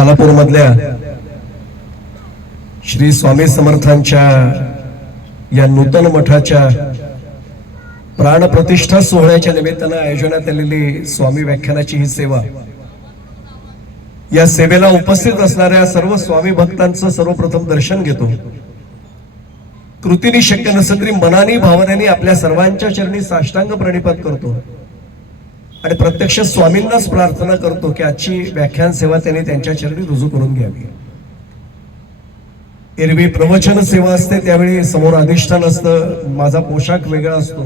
खालापूर मधल्या श्री स्वामी समर्थांच्या या नूतन मठाच्या प्राणप्रतिष्ठा सोहळ्याच्या निमित्तानं आयोजनात आलेली स्वामी व्याख्यानाची ही सेवा, या सेवेला उपस्थित असणाऱ्या सर्व स्वामी भक्तांचं सर्वप्रथम दर्शन घेतो। कृतीने शक्य नसेल तरी मनाने भावनेने आपल्या सर्वांच्या चरणी साष्टांग प्रणिपात करतो आणि प्रत्यक्ष स्वामींनाच प्रार्थना करतो की आजची व्याख्यान सेवा त्यांनी त्यांच्या चरणी रुजू करून घ्यावी। एरवी प्रवचन सेवा असते त्यावेळी समोर अधिष्ठान असतं, माझा पोशाख वेगळा असतो,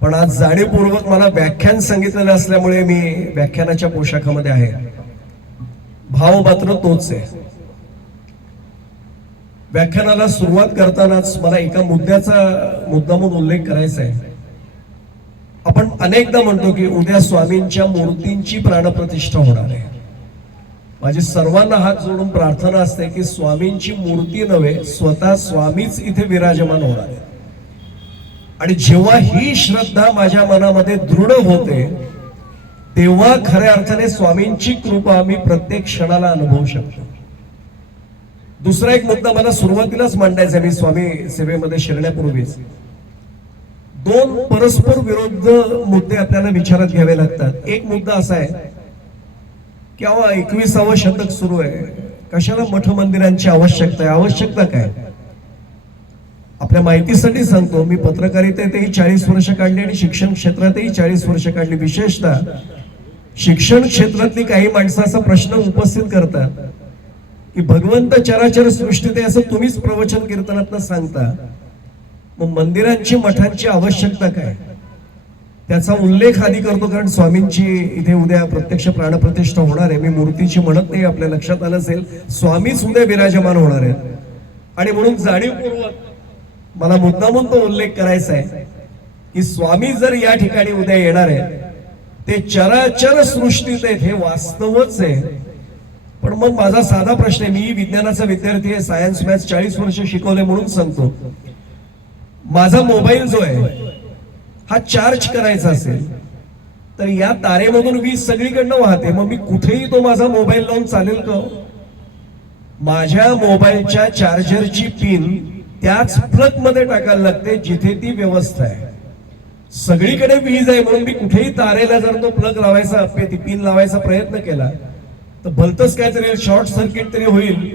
पण आज जाणीवपूर्वक मला व्याख्यान सांगितलेलं असल्यामुळे मी व्याख्यानाच्या पोशाखामध्ये आहे। भाव मात्र तोच आहे। व्याख्यानाला सुरुवात करतानाच मला एका मुद्दामून उल्लेख करायचा आहे। आपण अनेकदा म्हणतो की उद्या स्वामींच्या मूर्तींची प्राणप्रतिष्ठा होणार आहे। माझी सर्वांना हात जोडून प्रार्थना असते की स्वामींची मूर्ती नव्हे, स्वतः स्वामीच इथे विराजमान होणार आहे। आणि जेव्हा ही श्रद्धा माझ्या मनामध्ये दृढ होते तेव्हा खऱ्या अर्थाने स्वामींची कृपा मी प्रत्येक क्षणाला अनुभवू शकतो। दुसरा एक मुद्दा मला सुरुवातीलाच मांडायचा, मी स्वामी सेवेमध्ये शिरण्यापूर्वीच दोन परस्पर विरुद्ध मुद्दे आपल्याला विचारात घ्यावे लागतात। एक मुद्दा असा आहे की 21वे शतक सुरू आहे, कशाला मठ मंदिरांची आवश्यकता आहे? आवश्यकता काय? आपल्या माहितीसाठी सांगतो, मी पत्रकारितेतही 40 वर्ष काढली आणि शिक्षण क्षेत्रातही 40 वर्ष काढली। विशेषतः शिक्षण क्षेत्रातली काही माणसं असा प्रश्न उपस्थित करतात की भगवंत चराचर सृष्टीत आहे असं तुम्हीच प्रवचन कीर्तनातनं सांगता, मग मंदिरांची मठांची आवश्यकता काय? त्याचा उल्लेख आधी करतो कारण स्वामींची इथे उद्या प्रत्यक्ष प्राणप्रतिष्ठा होणार आहे। मी मूर्तीची म्हणत नाही, आपल्या लक्षात आलं असेल स्वामीच उद्या विराजमान होणार आहेत आणि म्हणून जाणीवपूर्वक मला मुद्दामून तो उल्लेख करायचा आहे की स्वामी जर या ठिकाणी उद्या येणार आहे ते चराचर सृष्टीत आहेत हे वास्तवच आहे। पण मग माझा साधा प्रश्न आहे, मी विज्ञानाचा विद्यार्थी आहे, सायन्स मॅथ्स 40 वर्ष शिकवले म्हणून सांगतो, माझा मोबाईल जो आहे हा चार्ज करायचा असेल तर या तारेमधून वीज सगळीकडनं वाहते, मग मी कुठेही तो माझा मोबाईल लावून चालेल का? माझ्या मोबाईलच्या चार्जरची पिन त्याच प्लग मध्ये टाकायला लागते जिथे ती व्यवस्था आहे। सगळीकडे वीज आहे म्हणून मी कुठेही तारेला जर तो प्लग लावायचा, ती पिन लावायचा प्रयत्न केला तर भलतच काहीतरी शॉर्ट सर्किट तरी होईल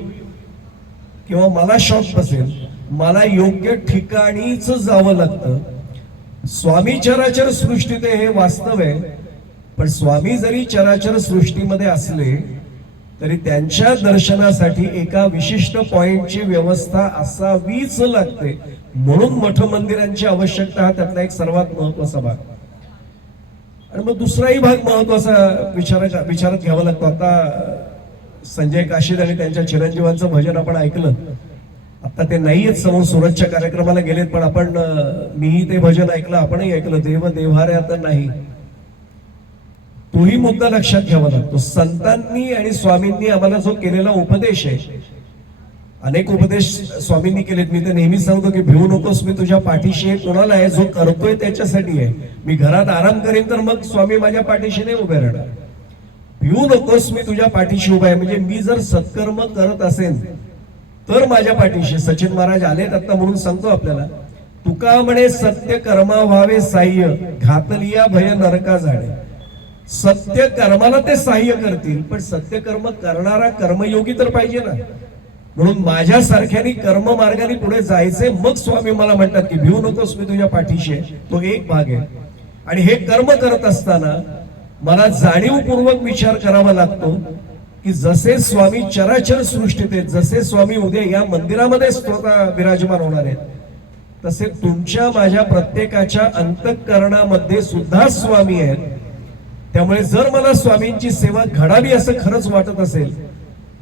किंवा मला शॉक बसेल। मला योग्य ठिकाणीच जावं लागतं। स्वामी चराचर सृष्टीत हे वास्तव आहे, पण स्वामी जरी चराचर सृष्टीमध्ये असले तरी त्यांच्या दर्शनासाठी एका विशिष्ट पॉइंटची व्यवस्था असावीच लागते। म्हणून मठ मंदिरांची आवश्यकता हा त्यातला एक सर्वात महत्वाचा भाग। आणि मग दुसराही भाग महत्वाचा विचारात घ्यावा लागतो। आता संजय काशीद आणि त्यांच्या चिरंजीवांचं भजन आपण ऐकलं, आता ते नाहीयेत समोर, सुरतच्या कार्यक्रमाला गेलेत, पण आपण मीही ते भजन ऐकलं, आपणही ऐकलं, देव देव्हारे आता नाही। तोही मुद्दा लक्षात घ्यावा लागतो। संतांनी आणि स्वामींनी आम्हाला जो केलेला उपदेश आहे, अनेक उपदेश स्वामींनी केलेत, मी ते नेहमी सांगतो की भिवू नकोस मी तुझ्या पाठीशी आहे। कोणाला आहे? जो करतोय त्याच्यासाठी आहे। मी घरात आराम करेन तर मग स्वामी माझ्या पाठीशी नाही उभे राहणार। भिवू नकोस मी तुझ्या पाठीशी उभा आहे म्हणजे मी जर सत्कर्म करत असेल तर माझ्या पाठीशी। सचिन महाराज आलेत आता म्हणून सांगतो आपल्याला, तुका म्हणे सत्य कर्मा व्हावे साह्य, घातलिया भय नरका झाडे। सत्य कर्माला ते साह्य करतील, पण सत्य कर्म करणारा कर्मयोगी तर पाहिजे ना। म्हणून माझ्या सारख्यानी कर्म मार्गाने पुढे जायचे, मग स्वामी मला म्हणतात की भिवू नकोस मी तुझ्या पाठीशी आहे। तो एक भाग आहे। आणि हे कर्म करत असताना मला जाणीवपूर्वक विचार करावा लागतो की जसे स्वामी चराचर सृष्टीत आहेत, जसे स्वामी उद्या या मंदिरामध्ये स्वतः विराजमान होणार आहेत, तसे तुमच्या माझ्या प्रत्येकाच्या अंतःकरणामध्ये सुद्धा स्वामी आहेत। त्यामुळे जर मला स्वामींची सेवा घडावी असं खरंच वाटत असेल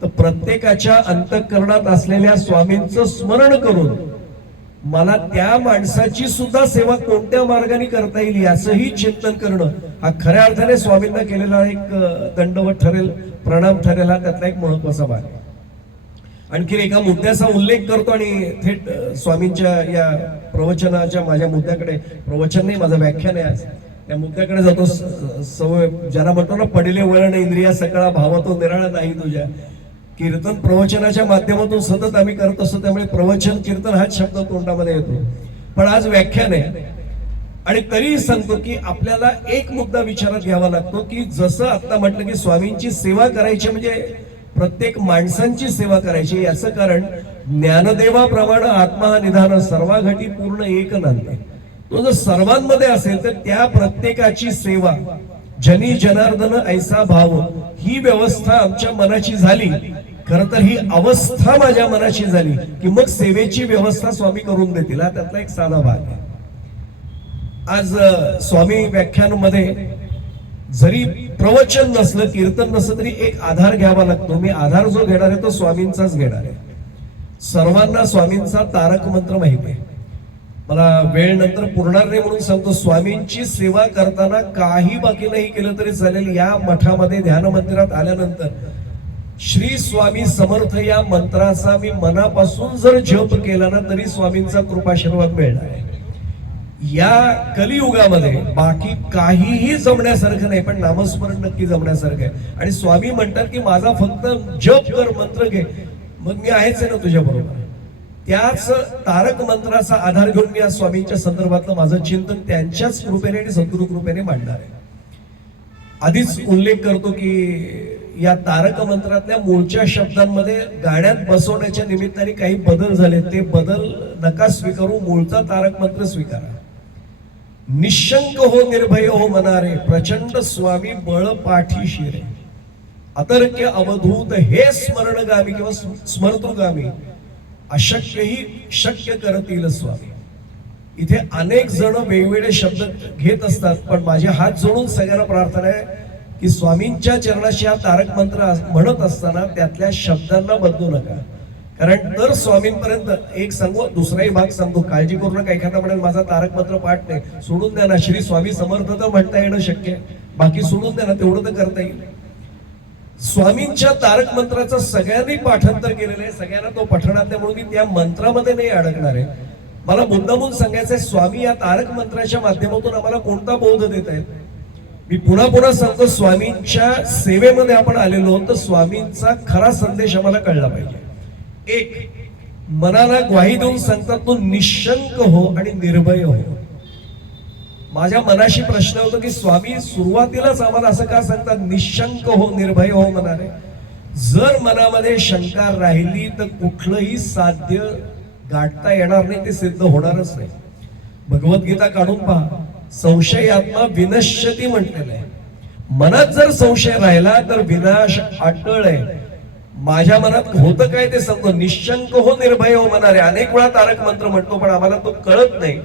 तर प्रत्येकाच्या अंतःकरणात असलेल्या स्वामींचं स्मरण करून मला त्या माणसाची सुद्धा सेवा कोणत्या मार्गाने करता येईल याचंही चिंतन करणं हा खऱ्या अर्थाने स्वामींना केलेला एक दंडवत ठरेल, प्रणाम ठरेल, हा त्यातला एक महत्वाचा भाग आहे। आणखी एका मुद्द्याचा उल्लेख करतो आणि थेट स्वामींच्या या प्रवचनाच्या माझ्या मुद्द्याकडे, प्रवचन नाही माझं व्याख्यान आहे आज, त्या मुद्द्याकडे जातो। सवय ज्याला म्हणतो ना, पडिले वळण इंद्रिया सकळा भाव तो निराळा नाही तुझ्या, कीर्तन प्रवचनाच्या माध्यमातून सतत आम्ही करत असतो, त्यामुळे प्रवचन कीर्तन हाच शब्द तोंडामध्ये येतो. पण आज व्याख्यान आहे आणि तरीही सांगतो की आपल्याला एक मुद्दा विचारात घ्यावा लागतो की जसं आता म्हटलं की स्वामींची सेवा करायची म्हणजे प्रत्येक माणसांची सेवा करायची. याचं कारण ज्ञानदेवाप्रमाणे आत्मा हा निधान सर्वा घटी पूर्ण एक नांदे. तो जर सर्वांमध्ये असेल तर त्या प्रत्येकाची सेवा जनी जनार्दन ऐसा भाव ही व्यवस्था आमच्या मनाची झाली. खर तर ही अवस्था माझ्या मनाची झाली की मग सेवेची व्यवस्था स्वामी करून देतील. हा त्यातला एक साधा भाग आहे. आज स्वामी व्याख्यान मध्ये जरी प्रवचन नसलं कीर्तन नसलं तरी एक आधार घ्यावा लागतो. मी आधार जो घेणार आहे तो स्वामींचाच घेणार आहे. सर्वांना स्वामींचा तारक मंत्र माहिती आहे. मला वेळ नंतर पुरणार नाही म्हणून सांगतो, स्वामींची सेवा करताना काही बाकी नाही केलं तरी चालेल. या मठामध्ये ध्यान मंदिरात आल्यानंतर श्री स्वामी समर्थ या मंत्राचा मी मनापासून जर जप केला ना तरी स्वामींचा कृपाशीर्वाद मिळणार आहे. या कलियुगामध्ये बाकी काहीही जमण्यासारखं नाही, पण नामस्मरण नक्की जमण्यासारखं आहे. आणि स्वामी म्हणतात की माझा फक्त जप कर, मंत्र घे, मग मी आहेच आहे ना तुझ्या बरोबर. त्याच तारक मंत्राचा आधार घेऊन मी आज स्वामींच्या संदर्भातलं माझं चिंतन त्यांच्याच कृपेने आणि सद्गुरु कृपेने मांडणार आहे. आधीच उल्लेख करतो की या तारक मंत्रातल्या मूळच्या शब्दांमध्ये गाण्यात बसवण्याच्या निमित्ताने काही बदल झाले. ते बदल नका स्वीकारू, मूळचा तारक मंत्र स्वीकारा. निशंक हो निर्भय हो मनारे, प्रचंड स्वामी बळ पाठी शिरे, अतर्क्य अवधूत हे स्मरणगामी किंवा स्मर्तृगामी, अशक्यही शक्य करतील स्वामी. इथे अनेक जण वेगवेगळे शब्द घेत असतात, पण माझे हात जोडून सगळ्यांना प्रार्थना आहे की स्वामींच्या चरणाशी हा तारक मंत्र म्हणत असताना त्यातल्या शब्दांना बदलू नका. कारण तर स्वामींपर्यंत एक सांगू, दुसराही भाग सांगतो, काळजी करू नका. एखादा म्हणेल माझा तारक मंत्र पाठ नाही, सोडून द्या ना. श्री स्वामी समर्थ तर म्हणता येणं शक्य, बाकी सोडून द्या ना, तेवढं तर करता येईल. स्वामींच्या तारक मंत्राचं सगळ्यांनी पाठांतर केलेलं आहे, सगळ्यांना तो पठणात आहे, म्हणून मी त्या मंत्रामध्ये नाही अडकणार आहे. मला मुद्दामून सांगायचंय, स्वामी या तारक मंत्राच्या माध्यमातून आम्हाला कोणता बोध देत आहेत. मी पुन्हा पुन्हा सांगतो, स्वामींच्या सेवेमध्ये आपण आलेलो तर स्वामींचा खरा संदेश आम्हाला कळला पाहिजे. एक, मनाला ग्वाही देऊन सांगतात तो निशंक हो आणि निर्भय हो. माझ्या मनाशी प्रश्न होतो की स्वामी सुरुवातीलाच आम्हाला असं का सांगतात निशंक हो निर्भय हो म्हणाले. जर मनामध्ये शंका राहिली तर कुठलंही साध्य गाठता येणार नाही, ते सिद्ध होणारच नाही. भगवद्गीता काढून पहा, संशयात्मा विनश्यती म्हटलेलं आहे. मनात जर संशय राहिला तर विनाश अटळ आहे. माझ्या मनात होतं काय ते सांगतो, निशंक हो निर्भय हो म्हणारे. अनेक वेळा तारक मंत्र म्हणतो पण आम्हाला तो कळत नाही.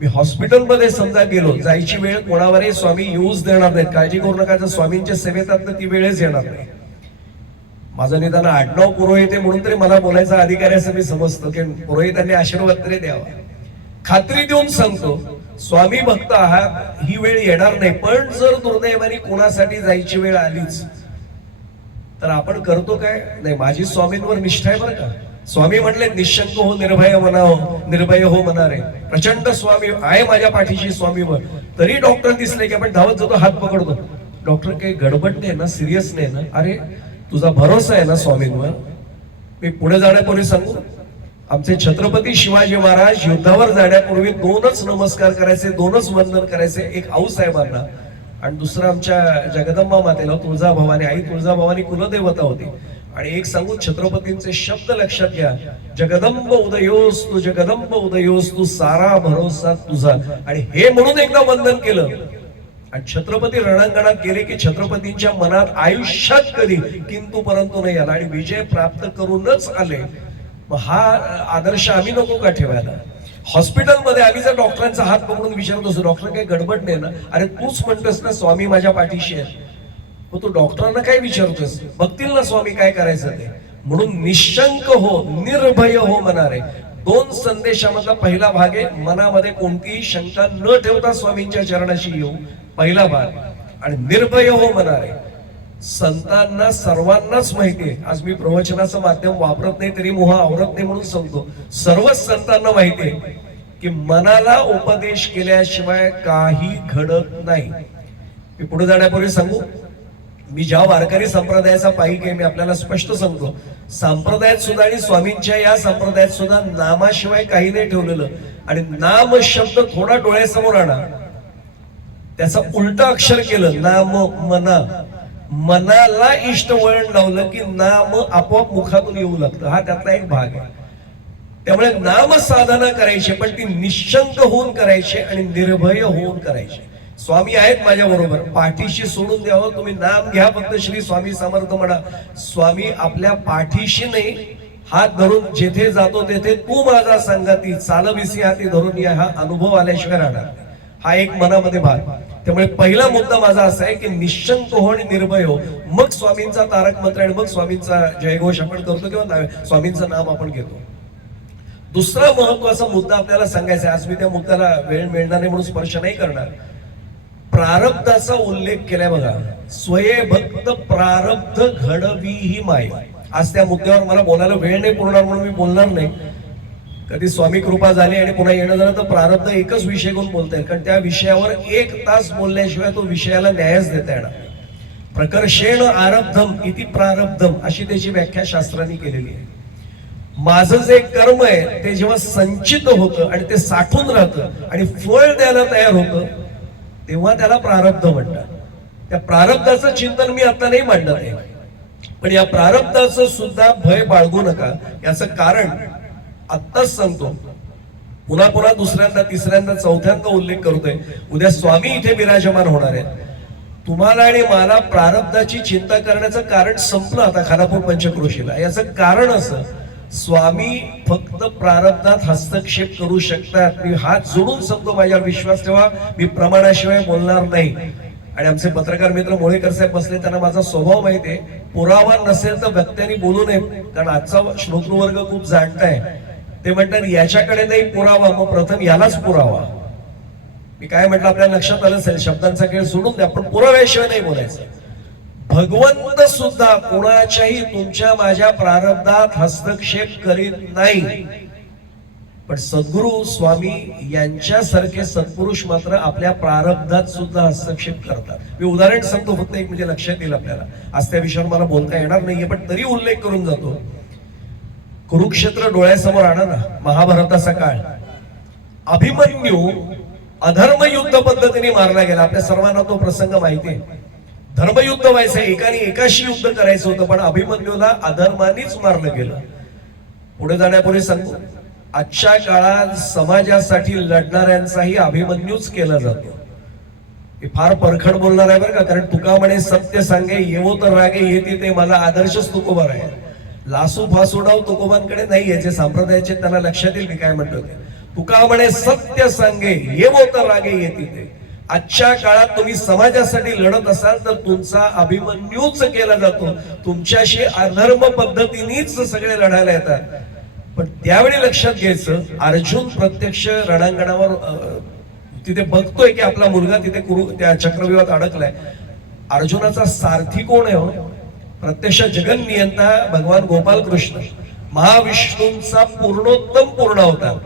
मी हॉस्पिटलमध्ये समजा गेलो, जायची वेळ कोणावरही स्वामी येऊच देणार नाहीत, काळजी करू नका. जर स्वामींच्या सेवेत तर ती वेळच येणार नाही. माझं निदान आडनाव पुरोहित आहे म्हणून तरी मला बोलायचा अधिकार आहे असं मी समजतो की पुरोहितांनी आशीर्वाद तरी द्यावा. खात्री देऊन सांगतो, स्वामी भक्त आहात, ही वेळ येणार नाही. पण जर दुर्दैवाने कोणासाठी जायची वेळ आलीच तर आपण करतो काय, नाही माझी स्वामींवर निष्ठा आहे बरं का. स्वामी म्हणले निशंक हो निर्भय म्हणावं, निर्भय हो म्हणारे. प्रचंड स्वामी आहे माझ्या पाठीशी स्वामीवर. तरी डॉक्टर दिसले की आपण धावत जातो, हात पकडतो. डॉक्टर काही गडबड नाही ना, सिरियस नाही ना, अरे तुझा भरोसा आहे ना स्वामींवर. मी पुढे जाण्यापूर्वी सांगू, आमचे छत्रपती शिवाजी महाराज युद्धावर जाण्यापूर्वी दोनच नमस्कार करायचे, दोनच वंदन करायचे. एक आऊसाहेबांना आणि दुसरं आमच्या जगदंबा मातेला, तुळजाभवानी, आई तुळजाभवानी कुलदेवता होती. आणि एक सांगू, छत्रपतींचे शब्द लक्षात घ्या, जगदंब उदयोस्तु, जगदंब उदयोस्तु, सारा भरोसा तुझा. आणि हे म्हणून एकदा वंदन केलं आणि छत्रपती रणांगणात गेले की छत्रपतींच्या मनात आयुष्यात कधी किंतु परंतु नाही आला आणि विजय प्राप्त करूनच आले. हा आदर्श आम्ही नको का ठेवायला. हॉस्पिटलमध्ये आम्ही जर डॉक्टरांचा हात पकडून विचारत असतो, डॉक्टर काही गडबड नाही ना, अरे तूच म्हणतोस ना स्वामी माझ्या पाठीशी आहे, मग तू डॉक्टरांना काय विचारतोस, बघतील ना स्वामी काय करायचं ते. म्हणून निशंक हो निर्भय हो म्हणारे. दोन संदेशामधला पहिला भाग आहे, मनामध्ये कोणतीही शंका न ठेवता स्वामींच्या चरणाशी येऊ, पहिला भाग. आणि निर्भय हो म्हणारे. संतांना सर्वांनाच माहिती आहे, आज मी प्रवचनाचं माध्यम वापरत नाही तरी मोह आवरत नाही म्हणून सांगतो, सर्वच संतांना माहिती आहे की मनाला उपदेश केल्याशिवाय काही घडत नाही. मी पुढे जाण्यापूर्वी सांगू, मी ज्या वारकरी संप्रदायाचा पाईक आहे, मी आपल्याला स्पष्ट सांगतो, संप्रदायात सुद्धा आणि स्वामींच्या या संप्रदायात सुद्धा नामाशिवाय काही नाही ठेवलेलं. आणि नाम शब्द थोडा डोळ्यासमोर आणा, त्याचा उलटा अक्षर केलं, नाम मना, मनाला इष्ट वळण लावलं की नाम आपोआप मुखातून येऊ लागतं. हा त्यातला एक भाग आहे. त्यामुळे नाम साधना करायची, पण ती निशंक होऊन करायची आणि निर्भय होऊन करायची. स्वामी आहेत माझ्या बरोबर, पाठीशी सोडून द्यावं, तुम्ही नाम घ्या फक्त, श्री स्वामी समर्थ म्हणा. स्वामी आपल्या पाठीशी नाही, हात धरून जेथे जातो तेथे तू माझा संगाती, चालविसी हाती धरून या, हा अनुभव आल्याशिवाय राहणार. हा एक मनामध्ये भाग. त्यामुळे पहिला मुद्दा माझा असा आहे की निशंक हो आणि निर्भय हो, मग स्वामींचा तारक मंत्र आणि मग स्वामींचा जयघोष आपण करतो किंवा स्वामींचं नाम आपण घेतो. दुसरा महत्वाचा मुद्दा आपल्याला सांगायचा आहे, आज मी त्या मुद्द्याला वेळ मिळणार नाही म्हणून स्पर्श नाही करणार. प्रारब्धाचा उल्लेख केलाय बघा, स्वये भक्त प्रारब्ध घडवी ही माय. आज त्या मुद्द्यावर मला बोलायला वेळ नाही पुरणार म्हणून मी बोलणार नाही. कधी स्वामी कृपा झाली आणि पुन्हा येणं झालं तर प्रारब्ध एकच विषय घेऊन बोलता येईल, कारण त्या विषयावर 1 तास बोलल्याशिवाय तो विषयाला न्यायच देता येणार. प्रकर्षेण आरब्धम इति प्रारब्धम अशी त्याची व्याख्या शास्त्रांनी केलेली आहे. माझं जे कर्म आहे ते जेव्हा संचित होतं आणि ते साठून राहतं आणि फळ द्यायला तयार होतं, तेव्हा त्याला प्रारब्ध म्हणतात. त्या प्रारब्धाचं चिंतन मी आता नाही मांडत आहे, पण या प्रारब्धाचं सुद्धा भय बाळगू नका. याचं कारण आत्ताच सांगतो, पुन्हा पुन्हा दुसऱ्यांदा तिसऱ्यांदा चौथ्यांदा उल्लेख करतोय. उद्या स्वामी इथे विराजमान होणार आहेत. तुम्हाला आणि मला प्रारब्धाची चिंता करण्याचं कारण संपलं आता खानापूर पंचक्रोशीला. याचं कारण असं, स्वामी फक्त प्रारब्धात हस्तक्षेप करू शकतात. मी हात जोडून सांगतो, माझ्यावर विश्वास ठेवा, मी प्रमाणाशिवाय बोलणार नाही. आणि आमचे पत्रकार मित्र मोळेकर साहेब बसले, त्यांना माझा स्वभाव माहिती आहे, पुरावा नसेल तर व्यक्तींनी बोलू नये, कारण आजचा श्रोतृवर्ग खूप जाणता आहे. ते म्हणतात याच्याकडे नाही पुरावा, मग प्रथम यालाच पुरावा. मी काय म्हटलं आपल्याला लक्षात आलं असेल, शब्दांचा खेळ सोडून द्या, पण पुराव्याशिवाय नाही बोलायचं. भगवंत सुद्धा कोणाच्याही तुमच्या माझ्या प्रारब्धात हस्तक्षेप करीत नाही, पण सद्गुरु स्वामी यांच्यासारखे सत्पुरुष मात्र आपल्या प्रारब्धात सुद्धा हस्तक्षेप करतात. मी उदाहरण सांगतो फक्त एक, म्हणजे लक्षात येईल आपल्याला. आज त्या विषयावर मला बोलता येणार नाहीये, पण तरी उल्लेख करून जातो. कुरुक्षेत्र डोळ्यासमोर आणा ना, महाभारताचा काळ. अभिमन्यू अधर्म युद्ध पद्धतीने मारला गेला. आपल्या सर्वांना तो प्रसंग माहिती आहे. धर्मयुद्ध व्हायचं, एकाने एकाशी युद्ध करायचं होतं, पण अभिमन्यूला अधर्मानेच मारलं गेलं. पुढे जाण्यापूर्वी सांगतो, आजच्या काळात समाजासाठी लढणाऱ्यांचाही अभिमन्यूच केला जातो. हे फार परखड बोलणार आहे बरं का, कारण तुका म्हणे सत्य सांगे येवो तर रागे येते, ते माझा आदर्शच तुकोबार आहे. लासू फासुडाव तुकोबांकडे नाही, याचे संप्रदायाचे त्यांना लक्षात येईल मी काय म्हणतो ते. तुका म्हणे सत्य सांगे येवो तर रागे येते ते. आजच्या काळात तुम्ही समाजासाठी लढत असाल तर तुमचा अभिमन्यूच केला जातो. तुमच्याशी अधर्म पद्धतीनेच सगळे लढायला येतात. पण त्यावेळी लक्षात घ्यायचं, अर्जुन प्रत्यक्ष रणांगणावर तिथे बघतोय की आपला मुलगा तिथे त्या चक्रव्यूहात अडकलाय. अर्जुनाचा सारथी कोण आहे हो? प्रत्यक्ष जगन्नियंता भगवान गोपाल कृष्ण, महाविष्णूंचा पूर्णोत्तम पूर्ण अवतार.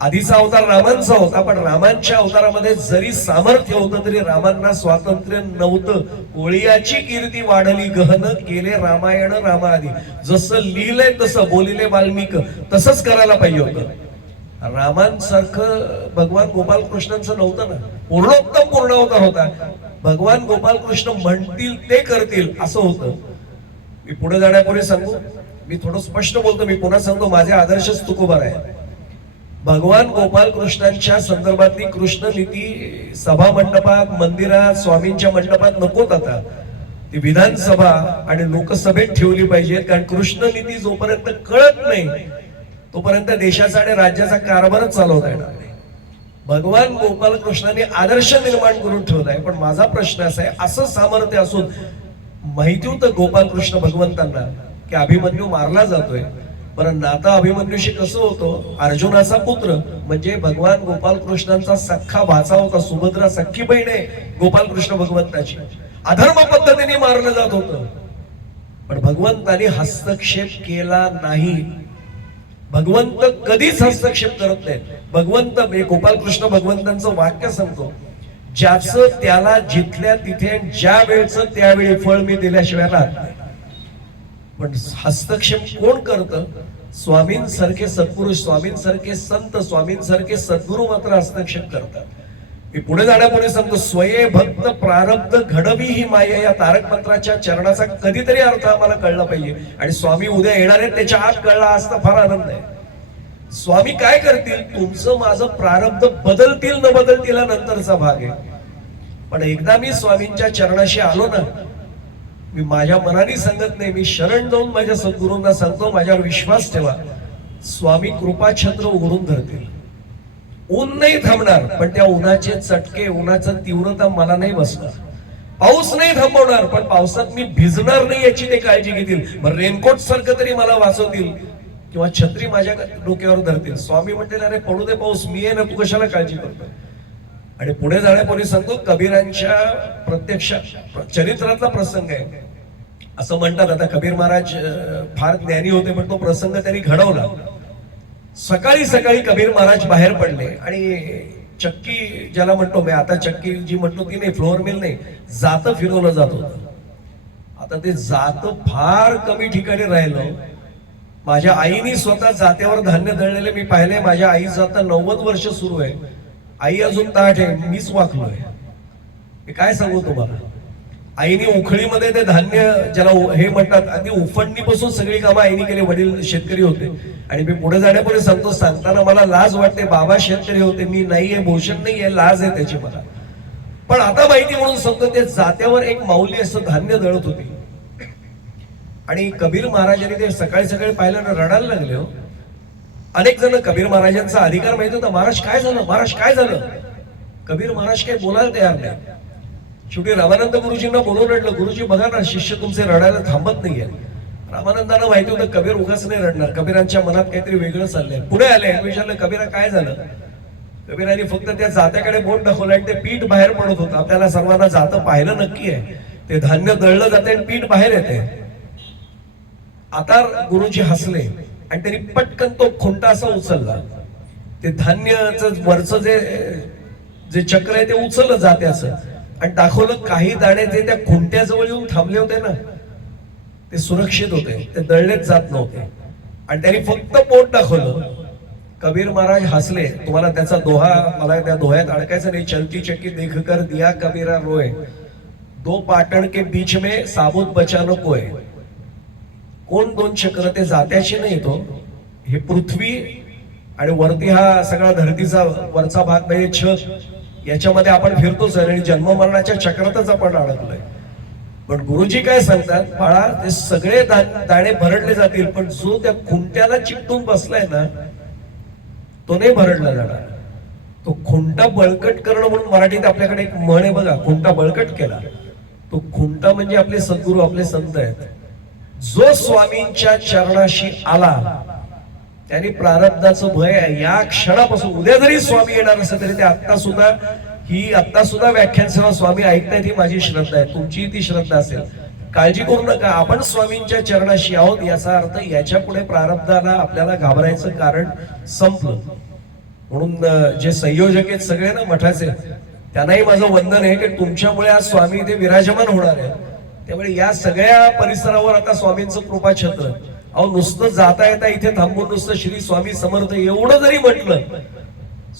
आधीचा अवतार रामांचा होता, पण रामांच्या अवतारामध्ये जरी सामर्थ्य होतं तरी रामांना स्वातंत्र्य नव्हतं. कोळियाची कीर्ती वाढली गहन, केले रामायण रामाआधी. जसं लिहिलंय तसं बोलिले वाल्मिक, तसंच करायला पाहिजे होतं. रामांसारखं भगवान गोपाल कृष्णांचं नव्हतं ना. पूर्णोत्तम पूर्ण अवतार होता. भगवान गोपाल कृष्ण म्हणतील ते करतील असं होतं. मी पुढे जाण्यापूर्वी सांगू, मी थोडं स्पष्ट बोलतो, मी पुन्हा सांगतो, माझे आदर्शच तुकोबार आहे. भगवान गोपाल कृष्णांच्या संदर्भातली कृष्ण नीती सभा मंडपात, मंदिरात, स्वामींच्या मंडपात नकोत. आता ती विधानसभा आणि लोकसभेत ठेवली पाहिजे, कारण कृष्ण नीती जोपर्यंत कळत नाही तोपर्यंत देशाचा आणि राज्याचा कारभारच चालवता येणार नाही. भगवान गोपाल कृष्णांनी आदर्श निर्माण करून ठेवलाय. पण माझा प्रश्न असा आहे, असं सामर्थ्य असून माहिती होतं गोपाल कृष्ण भगवंतांना की अभिमन्यू मारला जातोय, बरं नाता अभिमन्यूशी कसं होतं? अर्जुनाचा पुत्र म्हणजे भगवान गोपाल कृष्णांचा सख्खा भाचा होता. सुभद्रा सख्खी बहीण आहे गोपाल कृष्ण भगवंताची. अधर्म पद्धतीने मारलं जात होतं, पण भगवंताने हस्तक्षेप केला नाही. भगवंत कधीच हस्तक्षेप करत नाहीत. भगवंत गोपाल कृष्ण भगवंतांचं वाक्य सांगतो, ज्याचं त्याला जिथल्या तिथे ज्या वेळचं त्यावेळी फळ मी दिल्याशिवाय राहत नाही. पण हस्तक्षेप कोण करतं? स्वामींसारखे सत्पुरुष, स्वामींसारखे संत, स्वामींसारखे सद्गुरू मात्र हस्तक्षेप करतात. मी पुढे जाण्यापूर्वी सांगतो, स्वये भक्त प्रारब्ध घडवी ही माया या तारक मंत्राच्या चरणाचा कधीतरी अर्थ आम्हाला कळला पाहिजे. आणि स्वामी उद्या येणार आहेत त्याच्या आत कळला असता फार आनंद आहे. स्वामी काय करतील? तुमचं माझं प्रारब्ध बदलतील न बदलतील हा नंतरचा भाग आहे. पण एकदा मी स्वामींच्या चरणाशी आलो ना, मी माझ्या मनाने सांगत नाही, मी शरण जाऊन माझ्या सद्गुरूंना सांगतो, माझ्यावर विश्वास ठेवा, स्वामी कृपाछत्र उघडून धरतील. ऊन नाही थांबणार, पण त्या उन्हाचे चटके, उन्हाचं तीव्रता मला नाही बसणार. पाऊस नाही थांबवणार, पण पावसात मी भिजणार नाही याची ते काळजी घेतील. मग रेनकोट सारखं तरी मला वाचवतील किंवा छत्री माझ्या डोक्यावर धरतील. स्वामी म्हणतील, अरे पडू दे पाऊस, मी आहे ना, तू कशाला काळजी करतोय? आणि पुढे जाण्यापूर्वी सांगतो, कबीरांच्या प्रत्यक्ष चरित्रातला प्रसंग आहे. असं म्हणतात, आता कबीर महाराज फार ज्ञानी होते, पण तो प्रसंग त्यांनी घडवला. सकाळी सकाळी कबीर महाराज बाहेर पडले आणि चक्की ज्याला म्हणतो मी आता, चक्की जी म्हणतो ती नाही, फ्लोअर मिल नाही, जातं फिरवलं जात होतं. आता ते जातं फार कमी ठिकाणी राहिलं. माझ्या आईने स्वतः जात्यावर धान्य दळलेले मी पाहिले. माझ्या आई जाता 90 वर्ष सुरू आहे, आई अजून ताठ आहे, मीच वाकलोय. मी काय सांगू तुम्हाला. आईने उखळीमध्ये ते धान्य, ज्याला हे म्हणतात, अगदी उफणणीपासून सगळी कामं आईने केली. वडील शेतकरी होते. आणि मी पुढे जाण्यापूर्वी सांगतो, सांगताना मला लाज वाटते, बाबा शेतकरी होते, मी नाहीये, भूषण नाहीये, लाज आहे त्याची मला. पण आता माहिती म्हणून सांगतो, ते जात्यावर एक माऊली असं धान्य दळत होती. आणि कबीर महाराजांनी ते सकाळी सकाळी पाहिलं ना, रडायला लागले हो. अनेक जण कबीर महाराजांचा अधिकार माहित होता, महाराज काय झालं, महाराज काय झालं. कबीर महाराज काही बोलायला तयार नाही. शेवटी रामानंद गुरुजींना बोलवून रडलं, गुरुजी बघा ना, शिष्य तुमचे रडायला थांबत नाहीये. रामानंदांना माहिती होतं कबीर उगाच नाही रडणार, कबीरांच्या मनात काहीतरी वेगळं चाललंय. पुढे आले, विचारलं, कबीरा काय झालं. कबीरांनी फक्त त्या जात्याकडे बोट दाखवलं आणि ते पीठ बाहेर पडत होतं. आपल्याला सर्वांना जातं पाहिलं नक्की आहे, ते धान्य दळलं जाते आणि पीठ बाहेर येते. आता गुरुजी हसले आणि त्यांनी पटकन तो खुंटा असा उचलला. ते धान्याचं वरचं जे चक्र आहे ते उचललं जात्याचं आणि दाखवलं काही दाणे ते त्या खुंट्याजवळ येऊन थांबले होते ना, ते सुरक्षित होते, ते दळलेच जात नव्हते. आणि त्यांनी फक्त पोट दाखवलं. कबीर महाराज हसले. तुम्हाला त्याचा दोहा, मला त्या दोह्यात अडकायचं नाही. चलती चक्की देख कर दिया कबीरा रोय, दो पाटण के बीच में साबुत बचा न कोय. कोण दोन चक्र, ते जात्याशी नाही, तो हे पृथ्वी आणि वरती हा सगळा धरतीचा वरचा भाग म्हणजे छत, याच्यामध्ये आपण फिरतोच आणि जन्म मरणाच्या चक्रातच आपण अडकलोय. पण गुरुजी काय सांगतात, बाळा ते सगळे दाणे भरडले जातील, पण जो त्या खुंट्याला चिकटून बसलाय ना, तो नाही भरडला जाणार. तो खुंटा बळकट करणं म्हणून मराठीत आपल्याकडे एक म्हण आहे बघा, खुंटा बळकट केला. तो खुंटा म्हणजे आपले सद्गुरू, आपले संत आहेत. जो स्वामींच्या चरणाशी आला त्याने प्रारब्धाचं भय आहे. या क्षणापासून उद्या जरी स्वामी येणार असेल तरी ते आत्ता सुद्धा व्याख्यान सेवा स्वामी ऐकतायत, ही माझी श्रद्धा आहे, तुमची ती श्रद्धा असेल. काळजी करू नका, आपण स्वामींच्या चरणाशी आहोत, याचा अर्थ याच्या पुढे प्रारब्धाला आपल्याला घाबरायचं कारण संपलं. म्हणून जे संयोजक आहेत सगळे ना मठाचे, त्यांनाही माझं वंदन आहे की तुमच्यामुळे आज स्वामी इथे विराजमान होणार आहे. त्यामुळे या सगळ्या परिसरावर आता स्वामींचं कृपाछत्र. अहो नुसतं जाता येता इथे थांबून नुसतं श्री स्वामी समर्थ एवढं जरी म्हटलं,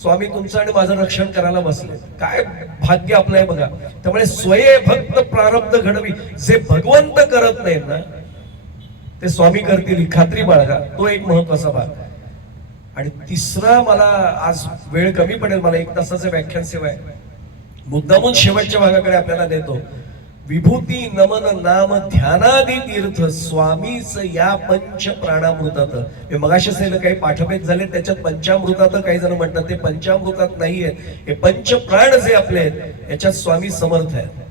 स्वामी तुमचं आणि माझं रक्षण करायला बसले. काय भाग्य आपलं आहे बघा. त्यामुळे स्वये भक्त प्रारब्ध घडवी. जे भगवंत करत नाहीत ना, ते स्वामी करतील, ही खात्री बाळगा. तो एक महत्वाचा भाग. आणि तिसरा, मला आज वेळ कमी पडेल, मला 1 तासाचं व्याख्यान सेवा आहे, मुद्दामून शेवटच्या भागाकडे आपल्याला देतो. विभूती नमन नाम ध्यानादी तीर्थ स्वामीच या पंच प्राणामृतात. हे मगाशी सांगितलं काही पाठभेद झाले, त्याच्यात पंचामृतात काही जण म्हणतात, ते पंचामृतात नाहीये. हे पंच प्राण जे आपले आहेत याच्यात स्वामी समर्थ आहेत.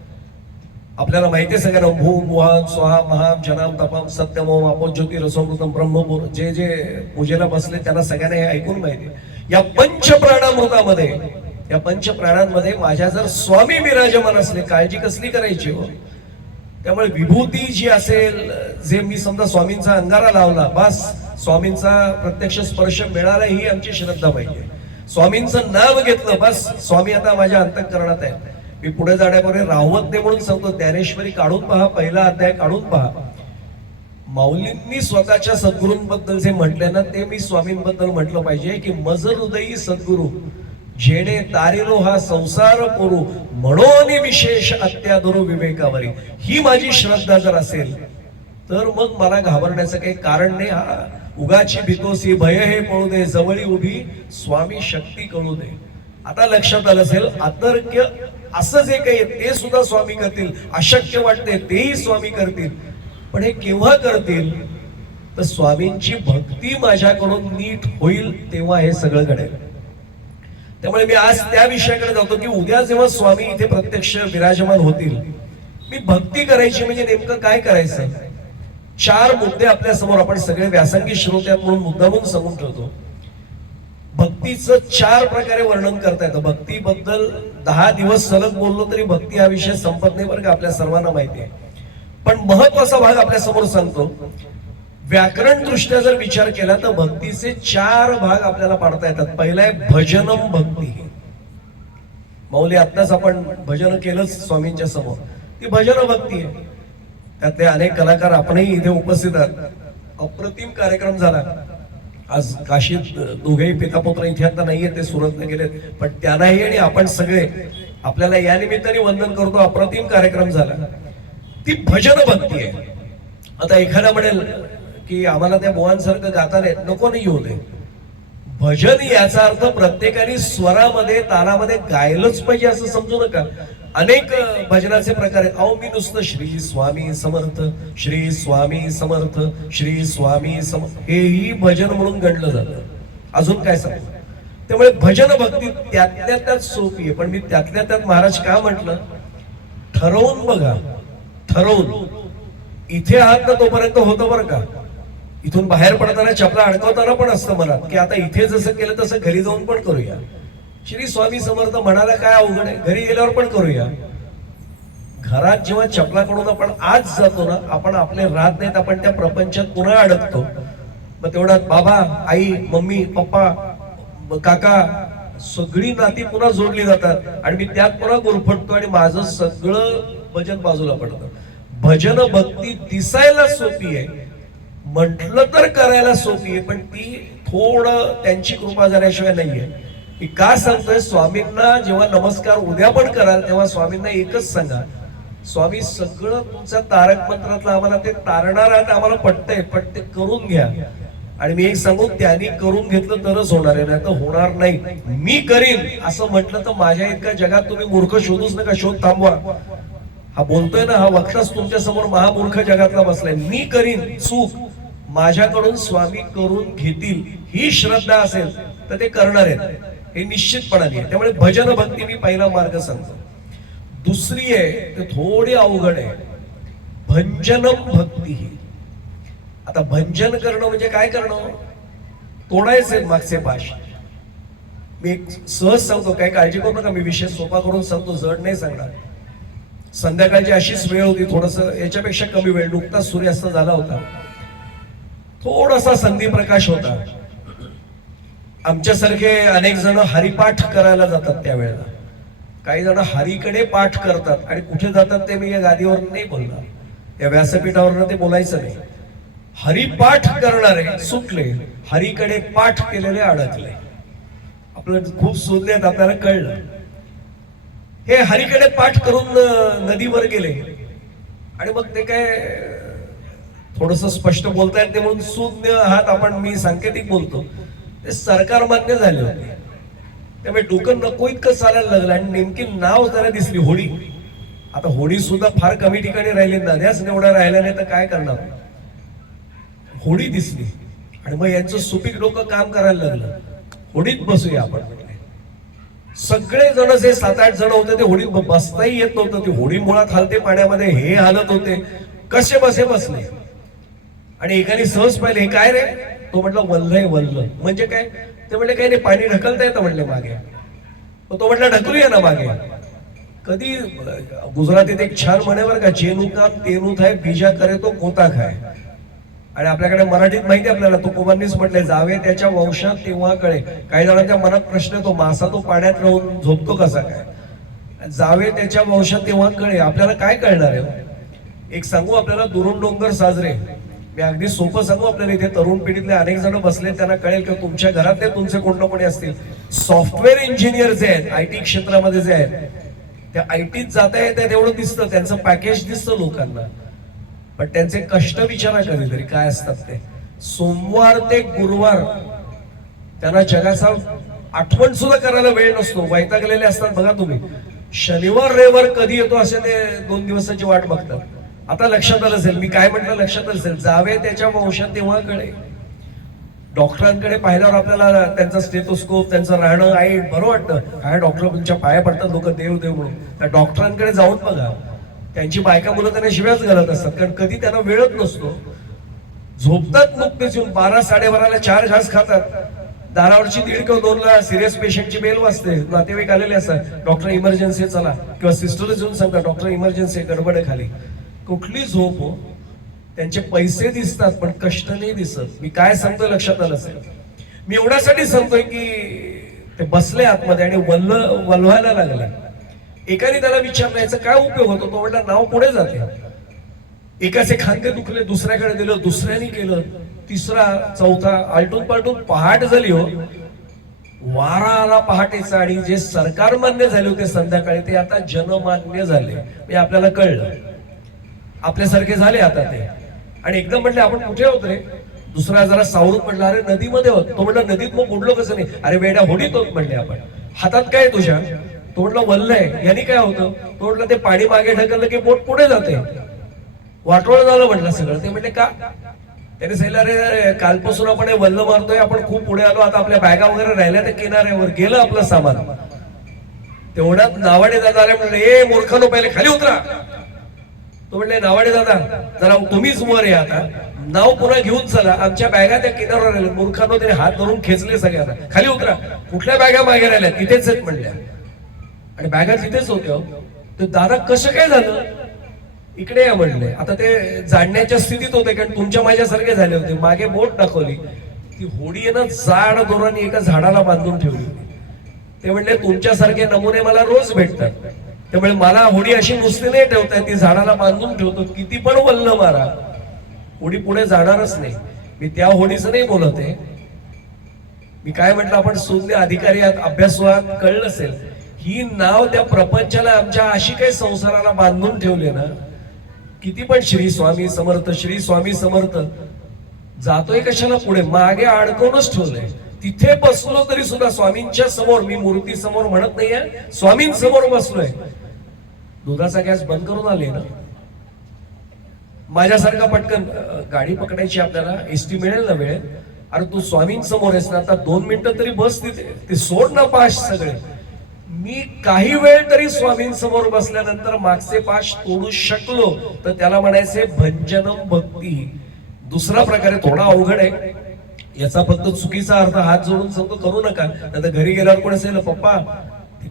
आपल्याला माहिती आहे सगळ्यांना, भूम वाम स्वाहा महाम जनाम तपाम सत्यम ओम आपो ज्योती रसोमृतम ब्रह्मपूर, जे जे पूजेला बसले त्यांना सगळ्यांना हे ऐकून माहिती. या पंच प्राणामृतामध्ये, या पंच प्राणांमध्ये माझ्या जर स्वामी विराजमान असले, काळजी कसली करायची हो. त्यामुळे विभूती जी असेल, जे मी समजा स्वामींचा अंगारा लावला, बस स्वामींचा प्रत्यक्ष स्पर्श मिळाला, ही आमची श्रद्धा पाहिजे. स्वामींचं नाव घेतलं बस स्वामी आता माझ्या अंतःकरणात आहे. मी पुढे जाण्यापूर्वी राहवत नाही म्हणून सांगतो, ज्ञानेश्वरी काढून पहा, पहिला अध्याय काढून पहा. माऊलींनी स्वतःच्या सद्गुरूंबद्दल जे म्हटले ना ते मी स्वामींबद्दल म्हटलं पाहिजे की मज हृदयी सद्गुरू जेणे तारिलो हा संसार करू म्हणून विशेष अत्यादरू विवेकावरी. ही माझी श्रद्धा जर असेल तर मग मला घाबरण्याचं काही कारण नाही. हा उगाची भीतोसी भय हे पळू दे, जवळी उभी स्वामी शक्ती कळू दे. आता लक्षात आलं असेल अतर्क्य असं जे काही ते सुद्धा स्वामी करतील, अशक्य वाटते तेही स्वामी करतील. पण हे केव्हा करतील तर स्वामींची भक्ती माझ्याकडून नीट होईल तेव्हा हे सगळं घडेल. त्यामुळे मी आज त्या विषयाकडे जातो की उद्या जेव्हा स्वामी इथे प्रत्यक्ष विराजमान होतील, मी भक्ती करायची म्हणजे नेमकं काय करायचं. 4 मुद्दे आपल्या समोर आपण सगळे व्यासंगी श्रोत्यात म्हणून मुद्दामून सांगून ठेवतो. भक्तीचं 4 प्रकारे वर्णन करता येतं. भक्तीबद्दल 10 दिवस सलग बोललो तरी भक्ती हा विषय संपत नाही बरं का, आपल्या सर्वांना माहिती आहे. पण महत्वाचा भाग आपल्या समोर सांगतो. व्याकरण दृष्ट्या जर विचार केला तर भक्तीचे 4 भाग आपल्याला पाडता येतात. पहिला आहे भजनम भक्ती. माऊली आत्ताच आपण भजन केलंच स्वामींच्या समोर, ती भजन भक्ती आहे. त्यातले अनेक कलाकार आपणही इथे उपस्थित आहात. अप्रतिम कार्यक्रम झाला आज काशीत. दोघेही पितापुत्र इथे आता नाहीये, ते सुरतला गेलेत, पण त्यांनाही आणि आपण सगळे आपल्याला या निमित्ताने वंदन करतो. अप्रतिम कार्यक्रम झाला. ती भजन भक्ती आहे. आता एखादा म्हणेल की आम्हाला त्या बोवांसारखं गाता नाही, नको नाही येऊ दे. भजन याचा अर्थ प्रत्येकाने स्वरामध्ये तालामध्ये गायलंच पाहिजे असं समजू नका. अनेक भजनाचे प्रकार आहेत. अहो मी नुसतं श्री स्वामी समर्थ, श्री स्वामी समर्थ, श्री स्वामी समर्थ हेही भजन म्हणून गणलं जातं. अजून काय सांगू. त्यामुळे भजन भक्ती त्यातल्या त्यात सोपी आहे. पण मी त्यातल्या त्यात महाराज का म्हटलं, ठरवून बघा. ठरवून इथे आहात ना तोपर्यंत होतं बरं का. इथून बाहेर पडताना चपला अडकवताना पण असतं मनात की आता इथे जसं केलं तसं घरी जाऊन पण करूया. श्री स्वामी समर्थ म्हणाला काय अवघड आहे, घरी गेल्यावर पण करूया. घरात जेव्हा चपला कडून आपण आज जातो ना, आपण आपले राहत नाहीत, आपण त्या प्रपंचात पुन्हा अडकतो. मग तेवढ्यात बाबा आई मम्मी पप्पा काका सगळी नाती पुन्हा जोडली जातात आणि मी त्यात पुन्हा गुरफटतो आणि माझं सगळं भजन बाजूला पडतं. भजन भक्ती दिसायला सोपी आहे, म्हटलं तर करायला सोपी आहे, पण ती थोडं त्यांची कृपा झाल्याशिवाय नाहीये. मी का सांगतोय, स्वामींना जेव्हा नमस्कार उद्या पण कराल तेव्हा स्वामींना एकच सांगा, स्वामी सगळं तुमच्या तारक मंत्रातलं आम्हाला ते तारणार आहे, आम्हाला पटतंय, पण ते करून घ्या. आणि मी एक सांगू, त्यांनी करून घेतलं तरच होणार आहे, नाही तर होणार नाही. मी करीन असं म्हटलं तर माझ्या इतक्या जगात तुम्ही मूर्ख शोधूच नका, शोध थांबवा. हा बोलतोय ना, हा वक्ताच तुमच्या समोर महामूर्ख जगातला बसलाय. मी करीन चूक, माझ्याकडून स्वामी करून घेतील ही श्रद्धा असेल तर ते करणार आहेत, हे निश्चितपणाने. त्यामुळे भजन भक्ती मी पहिला मार्ग सांगतो. दुसरी आहे ते थोडी अवघड आहे, भंजनम भक्ती. आता भंजन करणं म्हणजे काय करणं, तोडायचे मागचे पाश. मी एक सहज सांगतो, काय काळजी करू नका, मी विषय सोपा करून सांगतो, जड नाही सांगणार. संध्याकाळची अशीच वेळ होती, थोडस याच्यापेक्षा कमी वेळ, नुकताच सूर्यास्त झाला होता, थोडासा संधी प्रकाश होता. आमच्यासारखे अनेक जण हरिपाठ करायला जातात त्यावेळेला. काही जण हरीकडे पाठ करतात आणि कुठे जातात ते मी या गादीवर नाही बोलणार, या व्यासपीठावर ते बोलायचं नाही. हरिपाठ करणारे सुटले, हरीकडे पाठ केलेले अडकले. आपलं खूप शोधण्यात आपल्याला कळलं. हे हरीकडे पाठ करून नदीवर गेले आणि मग ते काय थोडस स्पष्ट बोलता येत नाही म्हणून शून्य हात आपण, मी सांकेतिक बोलतो, ते सरकार मान्य झाले होते. त्यामुळे डोकं नको इतकं चालायला लागलं आणि नेमकी नाव त्याला दिसली, होडी. आता होडी सुद्धा फार कमी ठिकाणी राहिली, नद्याच एवढ्या राहिल्या नाही तर काय करणार. होडी दिसली आणि मग यांचं सुपीक डोकं काम करायला लागलं, होडीत बसूया आपण. सगळे जण जे 7-8 जण होते ते होडीत बसताही येत नव्हतं, ती होडी मुळात हलते पाण्यामध्ये, हे हालत होते, कसे बसे बसले. आणि एकाने सहज पाहिले, हे काय रे, तो म्हटलं वल्लय वल्ल. म्हणजे काय, ते म्हणले काही नाही, पाणी ढकलता येतं म्हणले मागे. तो म्हटलं ढकलूया ना मागे. कधी गुजरातीत एक छान म्हणे बरं का, जेनु काम तेनु थाय, बीजा करे तो कोता खाय. आणि आपल्याकडे मराठीत माहिती आहे आपल्याला, तुकोबांनीच म्हटले, जावे त्याच्या वंशात तेव्हा कळे. काही जणांच्या मनात प्रश्न येतो, मासा तो पाण्यात राहून झोपतो कसा काय? जावे त्याच्या वंशात तेव्हा कळे, आपल्याला काय कळणार आहे? एक सांगू आपल्याला, दुरून डोंगर साजरे. मी अगदी सोपं सांगू आपल्याला, इथे तरुण पिढीतले अनेक जण बसले, त्यांना कळेल की तुमच्या घरातले तुमचे कोण ना कोणी असतील सॉफ्टवेअर इंजिनियर जे आहेत, आयटी क्षेत्रामध्ये जे आहेत, त्या आयटीत जाता येतात तेवढं दिसतं, त्यांचं पॅकेज दिसतं लोकांना, पण त्यांचे कष्ट विचारा कधीतरी काय असतात ते. सोमवार ते गुरुवार त्यांना जगाचा आठवण सुद्धा करायला वेळ नसतो, वैतागलेले असतात बघा तुम्ही. शनिवार रविवार कधी येतो असे ते 2 दिवसाची वाट बघतात. आता लक्षात आलं असेल मी काय म्हटलं, लक्षात आलं असेल, जावे त्याच्या वंशात तेव्हा कळे. डॉक्टरांकडे पाहिल्यावर आपल्याला त्यांचा स्टेथोस्कोप, त्यांचं राहणं आई बरं वाटतं. काय डॉक्टर तुमच्या पाया पडतात लोक, देव देव म्हणून. त्या डॉक्टरांकडे जाऊन बघा, त्यांची बायका मुलं त्यांना शिव्याच घालत असतात, कारण कधी त्यांना वेळच नसतो. झोपतात नुकतेच येऊन 12-12:30ला 4 घास खातात, दारावरची 1:30 किंवा 2ला सिरियस पेशंटची बेल वाजते, नातेवाईक आलेले असतात, डॉक्टर इमर्जन्सी चला, किंवा सिस्टरच येऊन सांगतात डॉक्टर इमर्जन्सी, गडबड आहे खाली. कुठली झोप हो? त्यांचे पैसे दिसतात पण कष्ट नाही दिसत. मी काय सांगतो लक्षात आलं असेल. मी एवढ्यासाठी सांगतोय की ते बसले आतमध्ये आणि वल्हायला लागले. एकाने त्याला विचारण्याचा काय उपयोग होतो, तो म्हटला नाव पुढे जाते. एकाचे खांदे दुखले, दुसऱ्याकडे दिलं, दुसऱ्याने केलं, तिसरा चौथा, आलटून पालटून पहाट झाली हो. वारा आला पहाटेचा आणि जे सरकार मान्य झाले होते संध्याकाळी ते आता जनमान्य झाले. हे आपल्याला कळलं, आपल्यासारखे झाले आता ते. आणि एकदम म्हटले आपण कुठे होत रे? दुसरा जरा सावरून म्हटलं अरे नदीमध्ये होत. तो म्हटलं नदीत मग बुडलो कसं नाही? अरे वेड्या होडीत होत म्हणले आपण. हातात काय तुझ्या? तो म्हटलं वल्ल आहे. यांनी काय होतं? तो म्हटलं ते पाणी मागे ढकललं की बोट पुढे जाते. वाटोळ झालं म्हटलं सगळं. ते म्हटले का? त्याने सांगितलं अरे कालपासून आपण हे वल्ल मारतोय, आपण खूप पुढे आलो, आता आपल्या बॅगा वगैरे राहिल्या त्या किनाऱ्यावर, गेलं आपलं सामान. तेवढ्यात नावाडे दादा आले, म्हणले ए मूर्खानो पहिले खाली उतरा. तो म्हणले नावाडे दादा जरा तुम्हीच वर या, आता नाव पुन्हा घेऊन चला, आमच्या बॅगा त्या किनाऱ्यावर राहिल्या. मूर्खानो त्याने हात धरून खेचले सगळ्यांना, खाली उतरा. कुठल्या बॅगा मागे राहिल्या? तिथेच आहेत म्हणल्या. आणि बॅगा तिथेच होत्या. तर दादा कसं काय झालं? इकडे या म्हणले. आता ते जाणण्याच्या स्थितीत होते, कारण तुमच्या माझ्यासारखे झाले होते. मागे बोट दाखवली, ती होडी आहे ना जाड दोरांनी एका झाडाला बांधून ठेवली होती. ते म्हणले तुमच्यासारखे नमुने मला रोज भेटतात, त्यामुळे मला होडी अशी नुसती नाही ठेवताय, ती झाडाला बांधून ठेवतो. किती पण वल्ल मारा, होडी पुढे जाणारच नाही. मी त्या होडीचं नाही बोलत आहे. मी काय म्हटलं, आपण सुज्ञ अधिकारी आहात, अभ्यासवाद कळलं असेल. ही नाव त्या प्रपंचाला आमच्या अशी काही संसाराला बांधून ठेवले ना, किती पण श्री स्वामी समर्थ, श्री स्वामी समर्थ, जातोय कशाला पुढे? मागे अडकवूनच ठेवलंय. तिथे बसलो तरी सुद्धा स्वामींच्या समोर, मी मूर्ती समोर म्हणत नाहीये, स्वामींसमोर बसलोय. दुधाचा गॅस बंद करून आले ना, माझ्यासारखा पटकन गाडी पकडायची आपल्याला, एसटी मिळेल ना वेळ. अरे तू स्वामींसमोर आहेस ना, आता 2 मिनिटं तरी बस तिथे, ते सोड ना पाश सगळे. मी काही वेळ तरी स्वामींसमोर बसल्यानंतर मागचे पाश तोडू शकलो तर त्याला म्हणायचे भंजनम भक्ती. दुसरा प्रकारे थोडा अवघड आहे, याचा फक्त चुकीचा अर्थ हात जोडून सांगतो करू नका. आता घरी गेल्यावर कोणी असेल पप्पा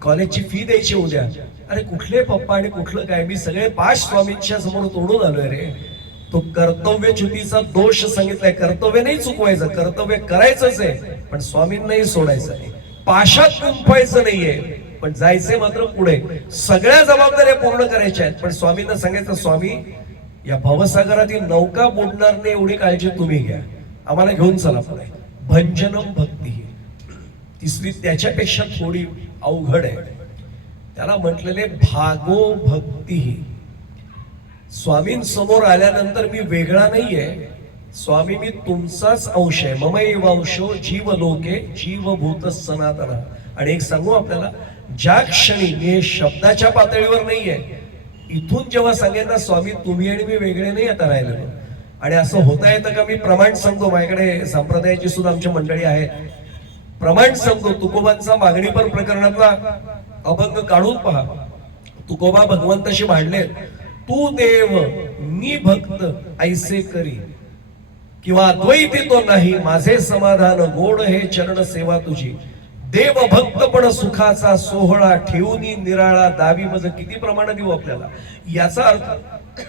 कॉलेजची फी द्यायची उद्या. अरे कुठले पप्पा आणि कुठलं काय? मी सगळे पाश स्वामींच्या समोर तोडून आलोय रे. तो कर्तव्यच्युतीचा दोष सांगितलाय. कर्तव्य नाही चुकवायचं, कर्तव्य करायचंच आहे, पण स्वामींनाही सोडायचं नाही, पाशात गुंफायचं नाहीये, पण जायचंय मात्र पुढे. सगळ्या जबाबदाऱ्या पूर्ण करायच्या आहेत, पण स्वामींना सांगायचं स्वामी या भवसागरातील नौका बुडणार नाही एवढी काळजी तुम्ही घ्या, आम्हाला घेऊन चला पुढे. भंजनम भक्ती. तिसरी त्याच्यापेक्षा थोडी अवघड आहे, त्याला म्हटलेले भागो भक्ती. स्वामींसमोर आल्यानंतर मी वेगळा नाहीये, स्वामी मी तुमचाच अंश आहे. ममैवांशो जीव लोके जीवभूत सनातन. आणि एक सांगू आपल्याला, ज्या क्षणी मी शब्दाच्या पातळीवर नाहीये, इथून जेव्हा सांगेन ना स्वामी तुम्ही आणि मी वेगळे नाही आता राहिलेलो. आणि असं होता येतं का? मी प्रमाण सांगतो, माझ्याकडे संप्रदायाची सुद्धा आमची मंडळी आहे, प्रमाण सांगतो. तुकोबांचा मागणीपर प्रकरणातला अभंग काढून पहा. तुकोबा भगवंताशी भांडले, तू देव मी भक्त ऐसे करी, किंवा अद्वैती तो नाही माझे समाधान, गोड हे चरण सेवा तुझी. देव भक्त पण सुखाचा सोहळा, ठेवून निराळा दावी मज. किती प्रमाण देऊ आपल्याला? याचा अर्थ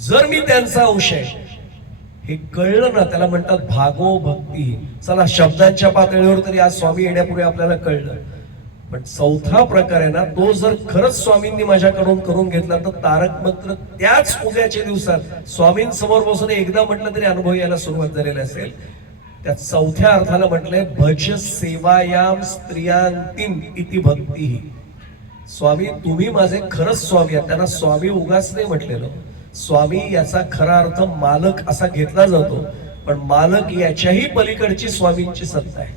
जर मी त्यांचा अंश आहे, हे कळलं ना, त्याला म्हणतात भागो भक्ती. चला, शब्दांच्या पातळीवर तरी आज स्वामी येण्यापूर्वी आपल्याला कळलं. पण चौथा प्रकार आहे ना, तो जर खरंच स्वामींनी माझ्याकडून करून घेतला तर तारक मंत्र त्याच उद्याच्या दिवसात स्वामींसमोर बसून एकदा म्हटलं तरी अनुभव यायला सुरुवात झालेली असेल. त्या चौथ्या अर्थाला म्हटलंय भज सेवायाम स्त्रियांतीन इति भक्ती. स्वामी तुम्ही माझे खरंच स्वामी आहात. त्यांना स्वामी उगाच नाही म्हटलेलं. स्वामी याचा खरा अर्थ मालक असा घेतला जातो, पण मालक याच्याही पलीकडची स्वामींची सत्ता आहे.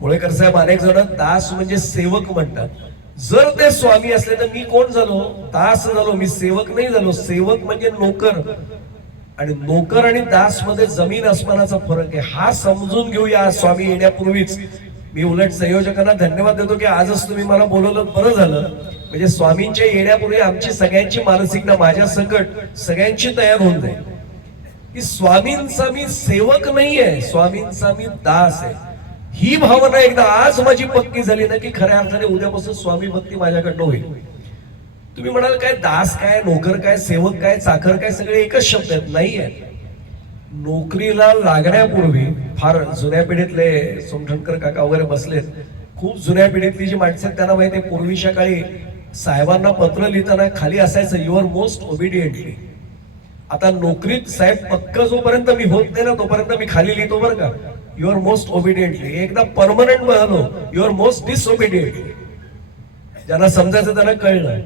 मुळेकर साहेब अनेक जण दास म्हणजे सेवक म्हणतात. जर ते स्वामी असले तर मी कोण झालो? दास झालो. मी सेवक नाही झालो. सेवक म्हणजे नोकर, आणि नोकर आणि दास मध्ये जमीन आसमानाचा फरक आहे. हा समजून घेऊया स्वामी येण्यापूर्वीच. मी उलट संयोजकांना धन्यवाद देतो की आजच तुम्ही मला बोलवलं, बरं झालं. म्हणजे स्वामींच्या येण्यापूर्वी आमची सगळ्यांची मानसिकता माझ्या सकट सगळ्यांची तयार होऊन जाईल की स्वामींचा मी सेवक नाहीये, स्वामींचा मी दास आहे. ही भावना एकदा आज माझी पक्की झाली ना की खऱ्या अर्थाने उद्यापासून स्वामी भक्ती माझ्याकडनं होईल. तुम्ही म्हणाल काय दास काय, नोकर काय, सेवक काय, चाकर काय, सगळे एकच शब्द आहेत. नाहीये. नोकरीला लागण्यापूर्वी फार जुन्या पिढीतले सोमठणकर काका वगैरे बसलेत, खूप जुन्या पिढीतली जी माणसं आहेत त्यांना माहिती आहे, पूर्वीच्या काळी साहेबांना पत्र लिहिताना खाली असायचं युअर मोस्ट ओबिडियंटली. आता नोकरीत साहेब पक्क जोपर्यंत मी होत नाही ना तोपर्यंत मी खाली लिहितो बरं का, युअर मोस्ट ओबिडियंटली. एकदा परमनंट बनलो युअर मोस्ट डिसओबिडियंटली. ज्यांना समजायचं त्यांना कळलं,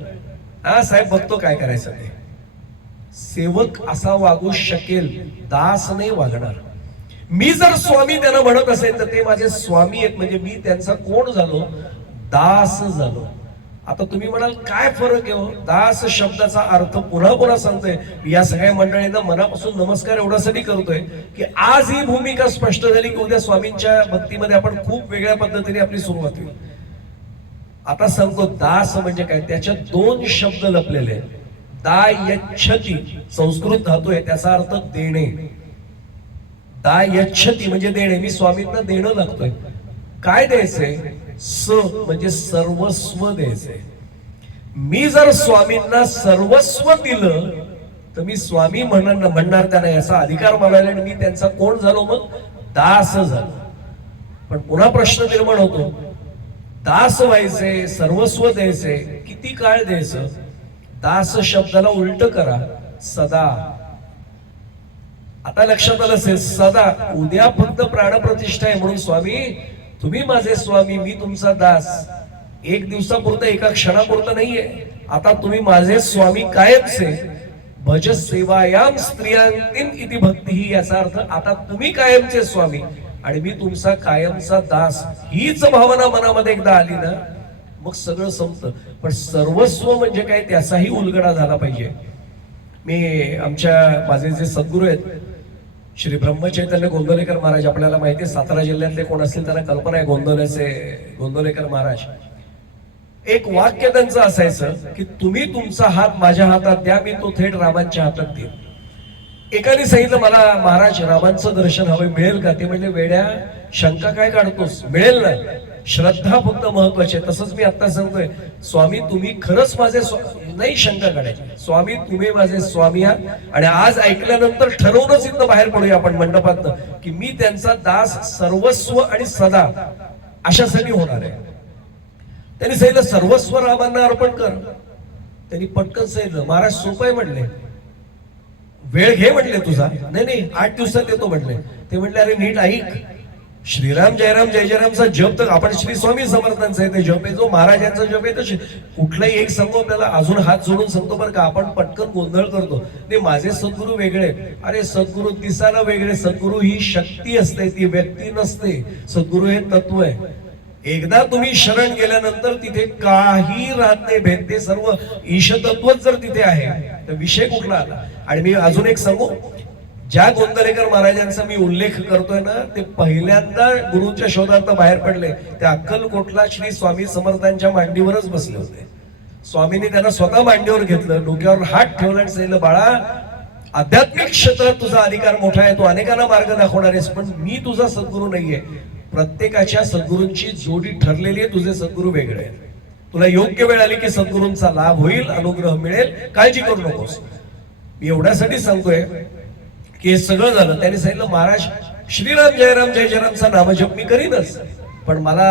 हा साहेब बघतो काय करायचं ते. सेवक असा वागू शकेल, दास नाही वागणार. मी जर स्वामी त्यांना म्हणत असेल तर ते माझे स्वामी आहेत, म्हणजे मी त्यांचा कोण झालो? दास झालो. आता तुम्ही म्हणाल काय फरक आहे हो? दास शब्दाचा अर्थ पुन्हा पुन्हा सांगतोय. या सगळ्या मंडळींना मनापासून नमस्कार एवढ्यासाठी करतोय की आज ही भूमिका स्पष्ट झाली की उद्या स्वामींच्या भक्तीमध्ये आपण खूप वेगळ्या पद्धतीने आपली सुरुवात होईल. आता सांगतो दास म्हणजे काय, त्याच्यात दोन शब्द लपलेले आहेत. दा यच्छती संस्कृत धातू आहे, त्याचा अर्थ देणे. दा यच्छती म्हणजे देणे. मी स्वामींना देणं लागतोय. काय द्यायचंय? स म्हणजे सर्वस्व द्यायचंय. मी जर स्वामींना सर्वस्व दिलं तर मी स्वामी म्हणणार त्यांना याचा अधिकार मला, आणि मी त्यांचा कोण झालो? मग दास झालो. पण पुन्हा प्रश्न निर्माण होतो, दास व्हायचे, सर्वस्व द्यायचे, किती काळ द्यायचं? दास शब्दाला उलट करा, सदा. आता लक्षात आलं असेल, सदा. उद्या फक्त प्राणप्रतिष्ठा आहे म्हणून स्वामी तुम्ही माझे स्वामी, मी तुमचा दास. एक दिवसापुरतं एका क्षणापुरतं नाहीये. आता तुम्ही माझे स्वामी कायमचे. भज सेवायाम स्त्रियांतीन इति भक्ती. याचा अर्थ आता तुम्ही कायमचे स्वामी आणि मी तुमचा कायमचा दास. हीच भावना मनामध्ये एकदा आली ना मग सगळं संपतं. पण सर्वस्व म्हणजे काय त्याचाही उलगडा झाला पाहिजे. मी माझे जे सद्गुरू आहेत श्री ब्रह्मचैतन्य गोंदवलेकर महाराज, आपल्याला माहिती आहे सातारा जिल्ह्यातले कोण असतील त्यांना कल्पना आहे गोंदवलेकर महाराज. एक वाक्य त्यांचं असायचं की तुम्ही तुमचा हात माझ्या हातात द्या, मी तो थेट रामांच्या हातात देईन. एकाने सांगितलं मला महाराज रामांचं दर्शन हवं, मिळेल का? ते म्हणजे वेड्या शंका काय काढतोस, मिळेल ना. श्रद्धा फक्त महत्वाची आहे. तसंच मी आता सांगतोय स्वामी तुम्ही खरंच माझे नाही शंका काढायची. स्वामी तुम्ही माझे स्वामी आहात आणि आज ऐकल्यानंतर ठरवूनच इथं बाहेर पडूया आपण मंडपात की मी त्यांचा दास सर्वस्व आणि सदा अशासाठी होणार आहे. त्यांनी सांगितलं सर्वस्व रामांना अर्पण कर. त्यांनी पटकन सांगितलं महाराज सोपं आहे म्हणले, वेळ घे म्हणले तुझा. नाही 8 दिवसात येतो म्हणले. ते म्हणले अरे नीट ऐक, श्रीराम जयराम जय जयरामचा जप तर आपण श्री स्वामी समर्थांचा आहे ते जप आहे, जो महाराजांचा जप आहे तर कुठलाही एक सांगू आपल्याला अजून हात जोडून सांगतो बरं का. आपण पटकन गोंधळ करतो. नाही माझे सद्गुरू वेगळे. अरे सद्गुरू दिसायला वेगळे. सद्गुरू ही शक्ती असते, ती व्यक्ती नसते. सद्गुरू हे तत्व आहे. एकदा तुम्ही शरण गेल्यानंतर तिथे काही राहत नाही भेद. ते सर्व ईशतत्वच जर तिथे आहे तर विषय कुठला आला. आणि मी अजून एक सांगू, ज्या गोंदवलेकर महाराजांचा मी उल्लेख करतोय ना ते पहिल्यांदा गुरुच्या शोधार्थ बाहेर पडले त्या अक्कलकोटला श्री स्वामी समर्थांच्या मांडीवरच बसले होते. स्वामींनी त्यांना स्वतः मांडीवर घेतलं, डोक्यावर हात ठेवला आणि सांगितलं बाळा आध्यात्मिक क्षेत्रात तुझा अधिकार मोठा आहे, तू अनेकांना मार्ग दाखवणार आहेस, पण मी तुझा सद्गुरू नाहीये. प्रत्येकाच्या सद्गुरूंची जोडी ठरलेली आहे. तुझे सद्गुरू वेगळे आहेत. तुला योग्य वेळ आली की सद्गुरूंचा लाभ होईल, अनुग्रह मिळेल, काळजी करू नकोस. मी एवढ्यासाठी सांगतोय की की हे सगळं झालं. त्यांनी सांगितलं महाराज श्रीराम जय जयरामचा नामजप मी करीनच, पण मला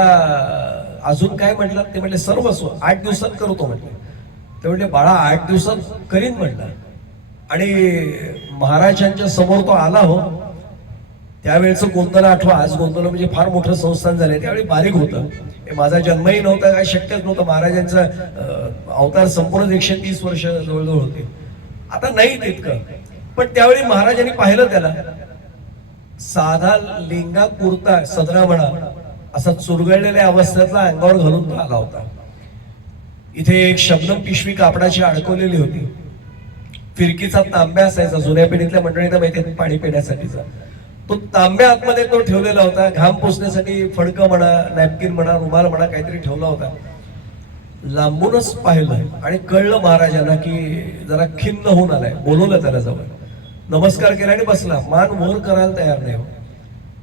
अजून काय म्हटलं? ते म्हटले सर्वस्व 8 दिवसात करतो म्हटले. ते म्हटले बाळा 8 दिवसात करीन म्हटलं. आणि महाराजांच्या समोर तो आला हो. त्यावेळेचं गोंधळ आठवा, आज गोंधळ म्हणजे फार मोठं संस्थान झालंय, त्यावेळी बारीक होतं. माझा जन्मही नव्हता, काय शक्यच नव्हतं. महाराजांचा अवतार संपूर्ण 130 वर्ष जवळजवळ होते. आता नाही तितकं, पण त्यावेळी महाराजांनी पाहिलं त्याला. साधा लिंगा कुर्ता सदरा म्हणा असा चुरगळलेल्या अवस्थेतला अंगावर घालून तो आला होता. इथे एक शबनम पिशवी कापडाची अडकवलेली होती. फिरकीचा तांब्या असायचा, जुन्या पिढीतल्या मंडळींना माहिती आहे, पाणी पिण्यासाठीचा. तो तांब्या आतमध्ये तो ठेवलेला होता. घाम पुसण्यासाठी फडकं म्हणा, नॅपकिन म्हणा, रुमाल म्हणा काहीतरी ठेवला होता. लांबूनच पाहिलं आणि कळलं महाराजांना की जरा खिन्न होऊन आलाय. बोलवलं त्याला जवळ, नमस्कार केला आणि बसला. मान वर करायला तयार नाही.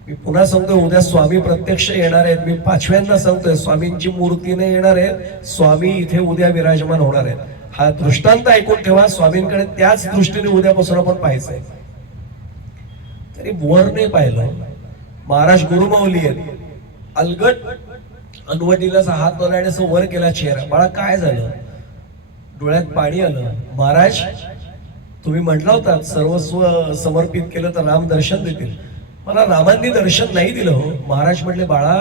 मी पुन्हा सांगतोय, उद्या स्वामी प्रत्यक्ष येणार आहेत. मी 5व्यांदा सांगतोय, स्वामींची मूर्तीने येणार आहेत. स्वामी इथे उद्या विराजमान होणार आहेत. हा दृष्टांत ऐकून ठेवा. स्वामींकडे त्याच दृष्टीने उद्यापासून आपण पाहायचंय. तरी वर नाही पाहिलं. महाराज गुरुमाऊली आहेत. अलगट अनवटीला हात लावला आणि असं वर केला चेहरा. बाळा काय झालं? डोळ्यात पाणी आलं. महाराज तुम्ही म्हटला होता सर्वस्व समर्पित केलं तर राम दर्शन देतील. मला रामांनी दर्शन नाही दिलं हो. महाराज म्हटले बाळा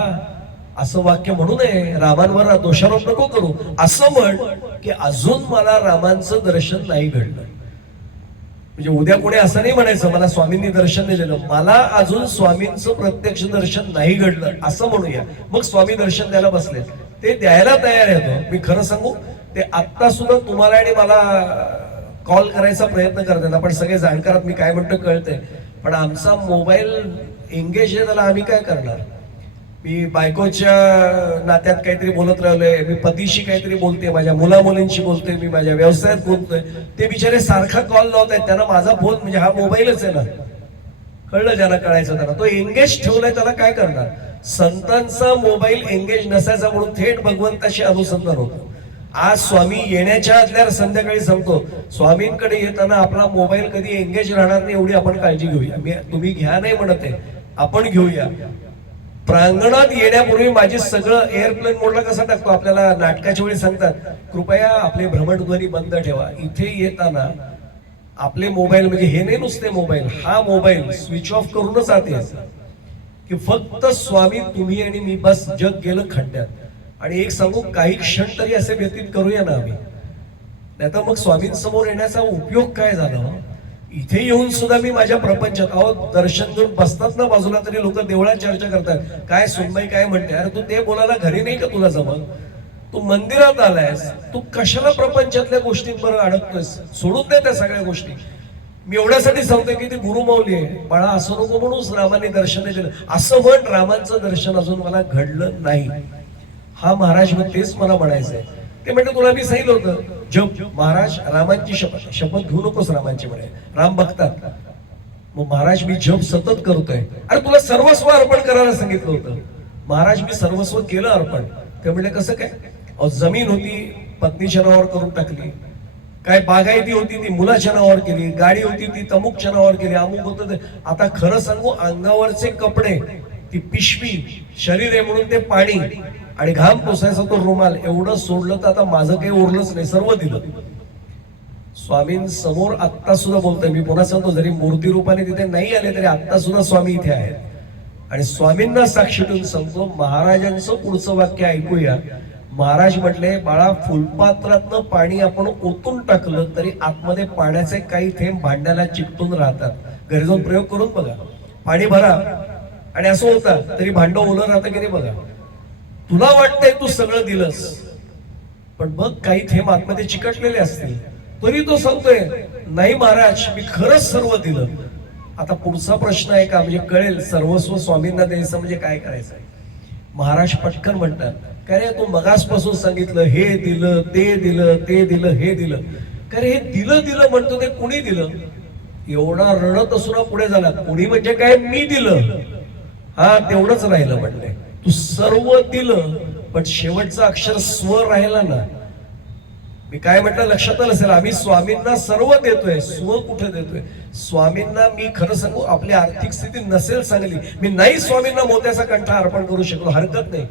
असं वाक्य म्हणू नये, रामांवर दोषारोप नको करू. असं म्हण की अजून मला रामांचं दर्शन नाही घडलं. म्हणजे उद्या कोणी असं नाही म्हणायचं मला स्वामींनी दर्शन नाही दिलं, मला अजून स्वामींचं प्रत्यक्ष दर्शन नाही घडलं असं म्हणूया. मग स्वामी दर्शन द्यायला बसले. ते द्यायला तयार आहे. मी खरं सांगू, ते आत्ता सुद्धा तुम्हाला आणि मला कॉल करायचा प्रयत्न करतात. आपण सगळे जाणकारात मी काय म्हणतो कळतंय, पण आमचा मोबाईल एंगेज आहे, त्याला आम्ही काय करणार? मी बायकोच्या नात्यात काहीतरी बोलत राहिलोय, मी पतीशी काहीतरी बोलते, माझ्या मुलामुलींशी बोलतोय, मी माझ्या व्यवसायात बोलतोय. ते बिचारे सारखा कॉल लावतायत. त्यांना माझा फोन म्हणजे हा मोबाईलच आहे ना. कळलं ज्याला कळायचं त्यांना. तो एंगेज ठेवलाय, त्याला काय करणार? संतांचा मोबाईल एंगेज नसायचा म्हणून थेट भगवंताशी अनुसंधान होतं. आज स्वामी येण्याच्या आदल्या संध्याकाळी सांगतो, स्वामींकडे येताना आपला मोबाईल कधी एंगेज राहणार नाही एवढी आपण काळजी घेऊया. तुम्ही घ्या नाही म्हणत आहे, आपण घेऊया. प्रांगणात येण्यापूर्वी माझी सगळं एअरप्लेन मोडला कसा टाकतो, आपल्याला नाटकाच्या वेळी सांगतात कृपया आपले भ्रमणध्वनी बंद ठेवा. इथे येताना आपले मोबाईल म्हणजे हे नाही नुसते मोबाईल, हा मोबाईल स्विच ऑफ करूनच आत यायचं की फक्त स्वामी तुम्ही आणि मी, बस जग गेलं खड्ड्यात. आणि एक सांगू, काही क्षण तरी असे व्यतीत करूया ना आम्ही, नाही तर मग स्वामींसमोर येण्याचा उपयोग काय झाला? इथे येऊन सुद्धा मी माझ्या प्रपंचात, अहो दर्शन घेऊन बसतात ना बाजूला, तरी लोक देवळात चर्चा करतात, काय सुनबाई काय म्हणते. अरे तू ते बोलायला घरी नाही का तुला जमत? तू मंदिरात आलायस, तू कशाला प्रपंचातल्या गोष्टींवर अडकतोयस? सोडून दे त्या सगळ्या गोष्टी. मी एवढ्यासाठी सांगतोय की ती गुरुमाऊली आहे. बाळा असं नको म्हणूस रामाने दर्शन दिलं, असं म्हण रामांचं दर्शन अजून मला घडलं नाही. हा महाराज मग तेच मला म्हणायचंय. ते म्हणजे तुला मी सांगितलं होतं जप, महाराज रामांची शपथ घेऊ नकोस रामांची म्हणे, राम बघतात. मग महाराज मी जप सतत करतोय. अरे तुला सर्वस्व अर्पण करायला सांगितलं होतं. महाराज मी सर्वस्व केलं अर्पण. ते म्हणजे कसं काय? जमीन होती पत्नीच्या नावावर करून टाकली, काय बागायती होती ती मुलाच्या नावावर केली, गाडी होती ती तमुकच्या नावावर केली, अमुक होतं ते. आता खरं सांगू, अंगावरचे कपडे, ती पिशवी, शरीर आहे म्हणून ते पाणी आणि घाम पुसायचा तो रुमाल, एवढं सोडलं तर आता माझं काही उरलंच नाही, सर्व दिलं स्वामींसमोर. आत्ता सुद्धा बोलतोय मी, पुन्हा सांगतो, जरी मूर्ती रूपाने तिथे नाही आले तरी आत्ता सुद्धा स्वामी इथे आहेत. आणि स्वामींना साक्षी ठेवून सांगतो, महाराजांचं पुढचं वाक्य ऐकूया. महाराज म्हटले, बाळा फुलपात्रातनं पाणी आपण ओतून टाकलं तरी आतमध्ये पाण्याचे काही थेंब भांड्याला चिकटून राहतात. घरी जाऊन प्रयोग करून बघा. पाणी भरा आणि असं होता तरी भांड ओलं राहतं की नाही बघा. तुला वाटतंय तू सगळं दिलंस, पण बघ काही थेंब आतमध्ये चिकटलेले असतील. तरी तो सांगतोय, नाही महाराज मी खरंच सर्व दिलं. आता पुढचा प्रश्न आहे का, म्हणजे कळेल सर्वस्व स्वामींना द्यायचं म्हणजे काय करायचं. महाराज पटकन म्हणतात, काय रे तू मगासपासून सांगितलं हे दिलं ते दिलं ते दिलं हे दिलं, काय हे दिलं दिलं म्हणतो, ते कुणी दिलं? एवढा रडत असून पुढे झाला, कुणी म्हणजे काय, मी दिलं. हा तेवढंच राहिलं. म्हणले तू सर्व दिलं पण शेवटचा अक्षर स्व राहिला ना. मी काय म्हटलं लक्षात नसेल, आम्ही स्वामींना सर्व देतोय, स्व कुठे देतोय? स्वामींना मी खरं सांगू, आपली आर्थिक स्थिती नसेल चांगली, मी नाही स्वामींना मोत्याचा कंठा अर्पण करू शकलो, हरकत नाही.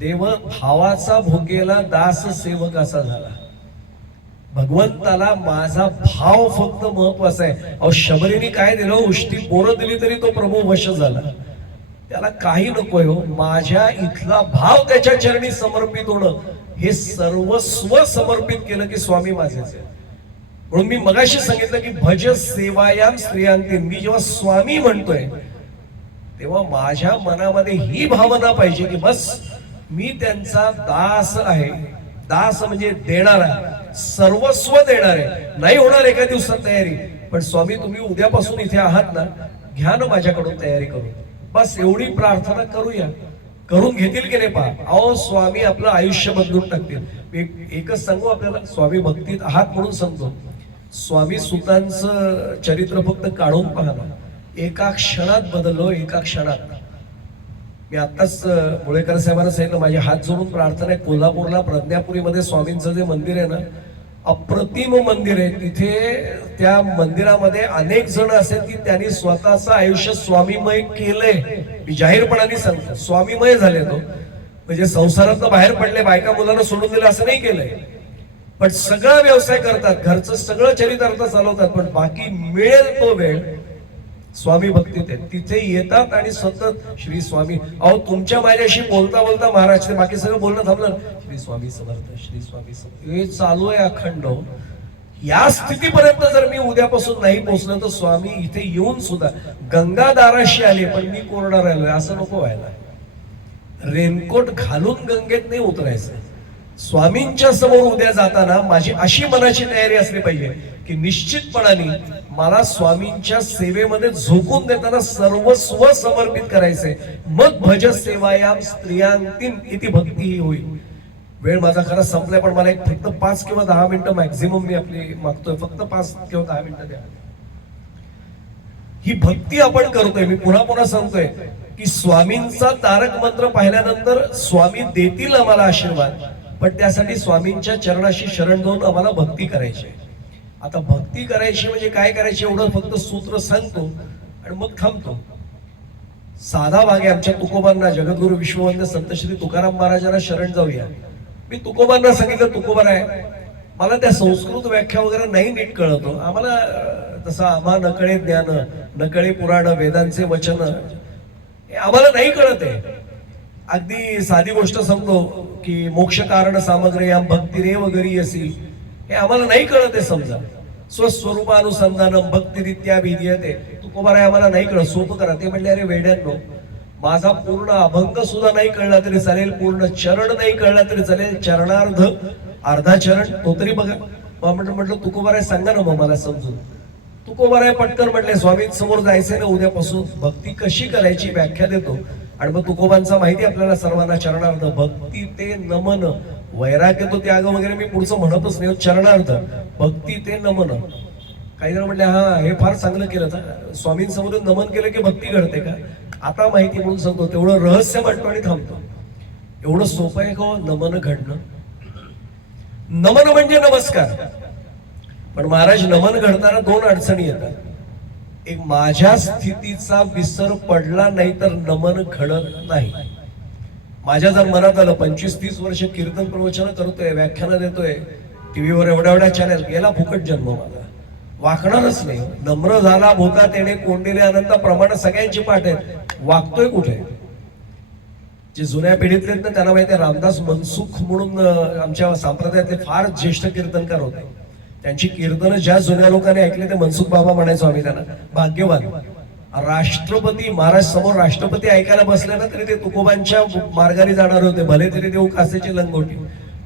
देव भावाचा भुकेला दास सेवक असा झाला. भगवंताला माझा भाव फक्त महत्वाचा आहे. अहो शबरीने काय दिलं, उष्टी पोरं दिली तरी तो प्रभू वश झाला. त्याला काही नकोय हो, माझ्या इथला भाव त्याच्या चरणी समर्पित होणं, हे सर्वस्व समर्पित केलं की स्वामी माझेच आहे. म्हणून मी मगाशी सांगितलं की भज सेवायाम स्त्रियांती. मी जेव्हा स्वामी म्हणतोय तेव्हा माझ्या मनामध्ये ही भावना पाहिजे की बस मी त्यांचा दास आहे. दास म्हणजे देणारा, सर्वस्व देणार आहे. नाही होणार एका दिवसात तयारी, पण स्वामी तुम्ही उद्यापासून इथे आहात ना, घ्या ना माझ्याकडून तयारी करून. बस एवढी प्रार्थना करूया. करून घेतील की नाही पहा. अहो स्वामी आपलं आयुष्य बदलून टाकतील. एकच सांगू आपल्याला, स्वामी भक्तीत आहात म्हणून सांगतो, स्वामी सुतांचं चरित्र फक्त काढून पहा ना, एका क्षणात बदललो, एका क्षणात. मी आत्ताच मुळेकर साहेबांना सांगितलं, माझे हात जोडून प्रार्थना आहे. कोल्हापूरला प्रज्ञापुरीमध्ये स्वामींचं जे मंदिर आहे ना, अप्रतिम मंदिर आहे. तिथे त्या मंदिरामध्ये अनेक जण असेल की त्यांनी स्वतःचं आयुष्य स्वामीमय केलंय. मी जाहीरपणाने सांगतो, स्वामीमय झाले तो. म्हणजे संसारातनं बाहेर पडले, बायका मुलांना सोडून दिलं असं नाही केलंय, पण सगळा व्यवसाय करतात, घरचं सगळं चरितार्थ चालवतात, पण बाकी मिळेल तो वेळ स्वामी भक्तीत आहे. तिथे येतात आणि सतत श्री स्वामी. अहो तुमच्या माझ्याशी बोलता बोलता महाराज ते बाकी सगळं बोलणं थांबलं, श्री स्वामी समर्थ, श्री स्वामी समर्थ, हे चालू आहे अखंड. या स्थितीपर्यंत जर मी उद्यापासून नाही पोहोचलो तर स्वामी इथे येऊन सुद्धा गंगादाराशी आले पण मी कोरडा राहिलोय असं नको व्हायला. रेनकोट घालून गंगेत नाही उतरायचं. स्वामींच्या समोर उद्या जाताना माझी अशी मनाची तयारी असली पाहिजे की निश्चितपणाने मला स्वामींच्या सेवेमध्ये झोकून देताना सर्वस्व समर्पित करायचंय. मग भज सेवायाम स्त्रियांतीन इति भक्ती ही होईल. वेळ माझा खरा संपलाय, पण मला एक फक्त 5 किंवा 10 मिनिटं मॅक्झिमम मी आपली मागतोय. फक्त 5 किंवा 10 मिनिटं द्या. ही भक्ती आपण करतोय. मी पुन्हा पुन्हा सांगतोय की स्वामींचा तारक मंत्र पाहिल्यानंतर स्वामी देतील आम्हाला आशीर्वाद, पण त्यासाठी स्वामींच्या चरणाशी शरण जाऊन आम्हाला भक्ती करायची. आता भक्ती करायची म्हणजे काय करायची एवढं फक्त सूत्र सांगतो आणि मग थांबतो. साधा भाग आहे. आमच्या तुकोबांना, जगद्गुरु विश्ववंद्य संत श्री तुकाराम महाराजांना शरण जाऊया. मी तुकोबांना सांगितलं, तुकोबा आहे मला त्या संस्कृत व्याख्या वगैरे नाही नीट कळतो. आम्हाला तसं आम्हा नकळे ज्ञान, नकळे पुराण, वेदांचे वचन हे आम्हाला नाही कळत आहे. अगदी साधी गोष्ट सांगतो की मोक्ष कारण सामग्री या भक्तिरेव गरीयसी, हे आम्हाला नाही कळत आहे. समजा स्वस्वरूपानुसंधान भक्तिरित्या विधीयते, तुकोबा आहे आम्हाला नाही कळत, सोपं करा. ते म्हणले अरे वेड्यांनो, माझा पूर्ण अभंग सुद्धा नाही कळला तरी चालेल, पूर्ण चरण नाही कळला तरी चालेल, चरणार्ध अर्धा चरण तो तरी बघा. म्हटलं तुकोबा आहे सांगा ना मग मला समजून. तुकोबा आहे पटकन म्हटले स्वामींसमोर जायचंय ना उद्यापासून, भक्ती कशी करायची व्याख्या देतो. आणि मग तुकोबांचा माहिती आपल्याला सर्वांना, चरणार्थ भक्ती ते नमन, वैराग्य तो त्याग वगैरे मी पुढचं म्हणतच नाही. चरणार्थ भक्ती ते नमन. काही जण म्हटले हा हे फार चांगलं केलं, स्वामींसमोर नमन केलं की भक्ती घडते का? आता माहिती म्हणून सांगतो, तेवढं रहस्य म्हणतो आणि थांबतो. एवढं सोपं आहे का नमन घडणं? नमन म्हणजे नमस्कार, पण महाराज नमन घडताना 2 अडचणी येतात. एक, माझ्या स्थितीचा विसर पडला नाही तर नमन घडत नाही. माझ्या जर मनात आलं 25-30 वर्ष कीर्तन प्रवचन करतोय, व्याख्यान देतोय, टीव्हीवर एवढ्या चॅनल, गेला फुकट जन्म माझा, वाकणारच नाही. नम्र झाला भोका तेने कोंडिले अनंता प्रमाण सगळ्यांची पाठ आहेत, वागतोय कुठे? जे जुन्या पिढीतले ना त्यांना माहिती आहे, रामदास मनसुख म्हणून आमच्या संप्रदायातले फार ज्येष्ठ कीर्तनकार होते. त्यांची कीर्तनं ज्या जुन्या लोकांनी ऐकले ते मनसुख बाबा म्हणायचो आम्ही त्यांना. भाग्यवान. राष्ट्रपती, महाराज समोर राष्ट्रपती ऐकायला बसले ना तरी ते तुकोबांच्या मार्गाने जाणार होते, भले तरी देऊ कासेची लंगोटी.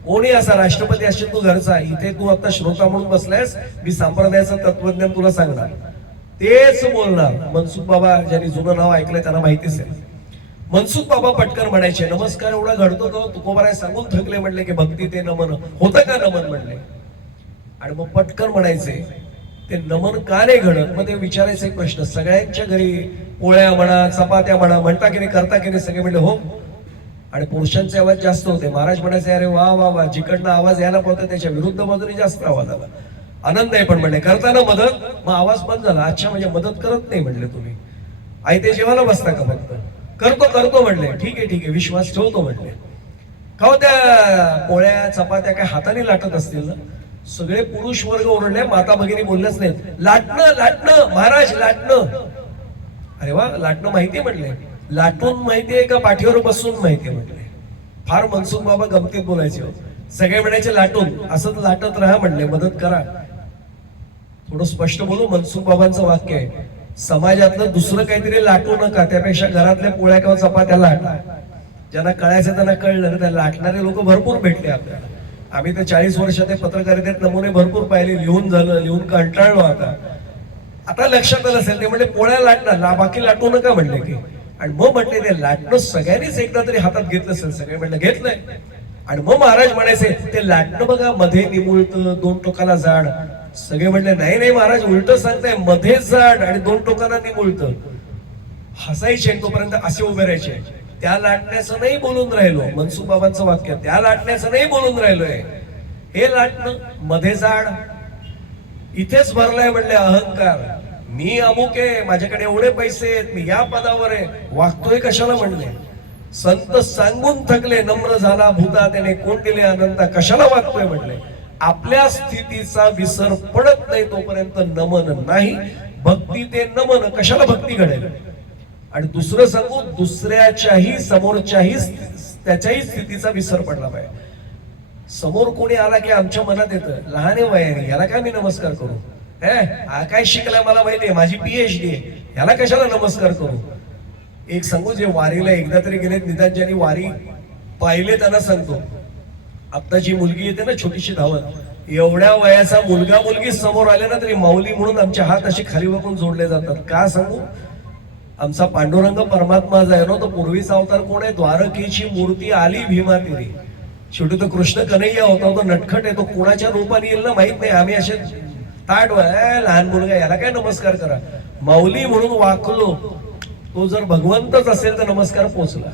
कोणी असा राष्ट्रपती असेल तू घरचा, इथे तू आता श्रोता म्हणून बसलायस, मी संप्रदायाचं तत्वज्ञान तुला सांगणार, तेच बोलणार. मनसुख बाबा ज्यांनी जुनं नाव ऐकलंय त्यांना माहितीच आहे. मनसुख बाबा पटकन म्हणायचे नमस्कार एवढा घडतो तो. तुकोबाराय सांगून थकले, म्हटले की भक्ती ते नमन होतं का नमन म्हणले, आणि मग पटकन म्हणायचे ते नमन का नाही घडत. मग ते विचारायचे एक प्रश्न, सगळ्यांच्या घरी पोळ्या म्हणा, चपात्या म्हणा, म्हणता की नाही, करता की नाही? सगळे म्हणले हो. आणि पुरुषांचे आवाज जास्त होते. महाराज म्हणायचे अरे वा वा वा, जिकडनं आवाज यायला पाहतो त्याच्या विरुद्ध बाजूने जास्त आवाज आला. आनंद आहे पण म्हणले करताना मदत, मग आवाज बंद झाला. अच्छा म्हणजे मदत करत नाही म्हणले तुम्ही, आई ते जेवायला बसता का फक्त? करतो करतो म्हणले. ठीक आहे विश्वास ठेवतो म्हणले. का हो त्या पोळ्या चपात्या काय हाताने लाटत असतील ना? सगळे पुरुष वर्ग ओरडले, माता भगिनी बोलल्याच नाहीत. लाटणं लाटणं महाराज लाटणं. अरे वा, लाटणं माहितीये म्हणले. लाटून माहितीये का पाठीवर बसून माहितीये म्हटले. फार मनसुख बाबा गमतीत बोलायचे हो. सगळे म्हणायचे लाटून, असंच लाटत राहा म्हणले, मदत करा. थोडं स्पष्ट बोलू, मनसुख बाबांचं वाक्य आहे, समाजातलं दुसरं काहीतरी लाटू नका, त्यापेक्षा घरातल्या पोळ्या किंवा चपात्या लाटा. ज्यांना कळायचं त्यांना कळलं. त्या लाटणारे लोक भरपूर भेटले आपल्याला. आम्ही ते 40 वर्षात पत्रकारितेत नमुने भरपूर पाहिले. लिहून झालं, लिहून कंटाळलो. आता लक्षात आलं असेल ते म्हणले पोळ्या लाटणार, बाकी लाटू नका म्हणले की. आणि मग म्हटले ते लाटणं सगळ्यांनीच एकदा तरी हातात घेतलं असेल. सगळे म्हणलं घेतलंय. आणि मग महाराज म्हणायचे ते लाटणं बघा मध्ये निमुळतं, दोन टोकाला जाड. सगळे म्हणले नाही नाही महाराज उलट सांगताय, मध्ये जाड आणि दोन टोकाला निमुळतं. हसायचे. तोपर्यंत असे उभे राहायचे. त्या लाटण्याचं नाही बोलून राहिलो, मनसुख बाबांचं वाक्य, त्या लाटण्याचं नाही बोलून राहिलोय. हे लाटणं मध्ये जाड, इथेच भरलाय म्हणले अहंकार. मी अमुक आहे, माझ्याकडे एवढे पैसे आहेत, मी या पदावर आहे, वागतोय कशाला म्हणले. संत सांगून थकले, नम्र झाला भूता त्याने कोण दिले अनंता, कशाला वागतोय म्हणले. आपल्या स्थितीचा विसर पडत नाही तोपर्यंत नमन नाही. भक्ती ते नमन, कशाला भक्ती घडेल. आणि दुसरं सांगू, दुसऱ्याच्याही समोरच्याही त्याच्याही स्थितीचा विसर पडला पाहिजे. समोर कोणी आला की आमच्या मनात येतं लहान आहे वयाने, याला काय मी नमस्कार करू, हा काय शिकलाय मला माहितीये, माझी PhD आहे, ह्याला कशाला नमस्कार करू. एक सांगू, जे वारीला एकदा तरी गेले, निदान ज्यांनी वारी पाहिले त्यांना सांगतो, आत्ताची मुलगी येते ना छोटीशी धावत, एवढ्या वयाचा मुलगा मुलगी समोर आले ना तरी माऊली म्हणून आमचे हात असे खाली वाकून जोडले जातात. का सांगू, आमचा पांडुरंग परमात्मा आहे ना, तो पूर्वीचा अवतार कोण आहे, द्वारकेची मूर्ती आली भीमा तिरी. शेवटी तो कृष्ण कन्हैया होता, तो नटखट आहे, तो कोणाच्या रूपाने येईल ना माहित नाही. आम्ही असे ताट लहान मुलगा, याला काय नमस्कार करा. माऊली म्हणून वाकलो, तो जर भगवंतच असेल तर नमस्कार पोचला.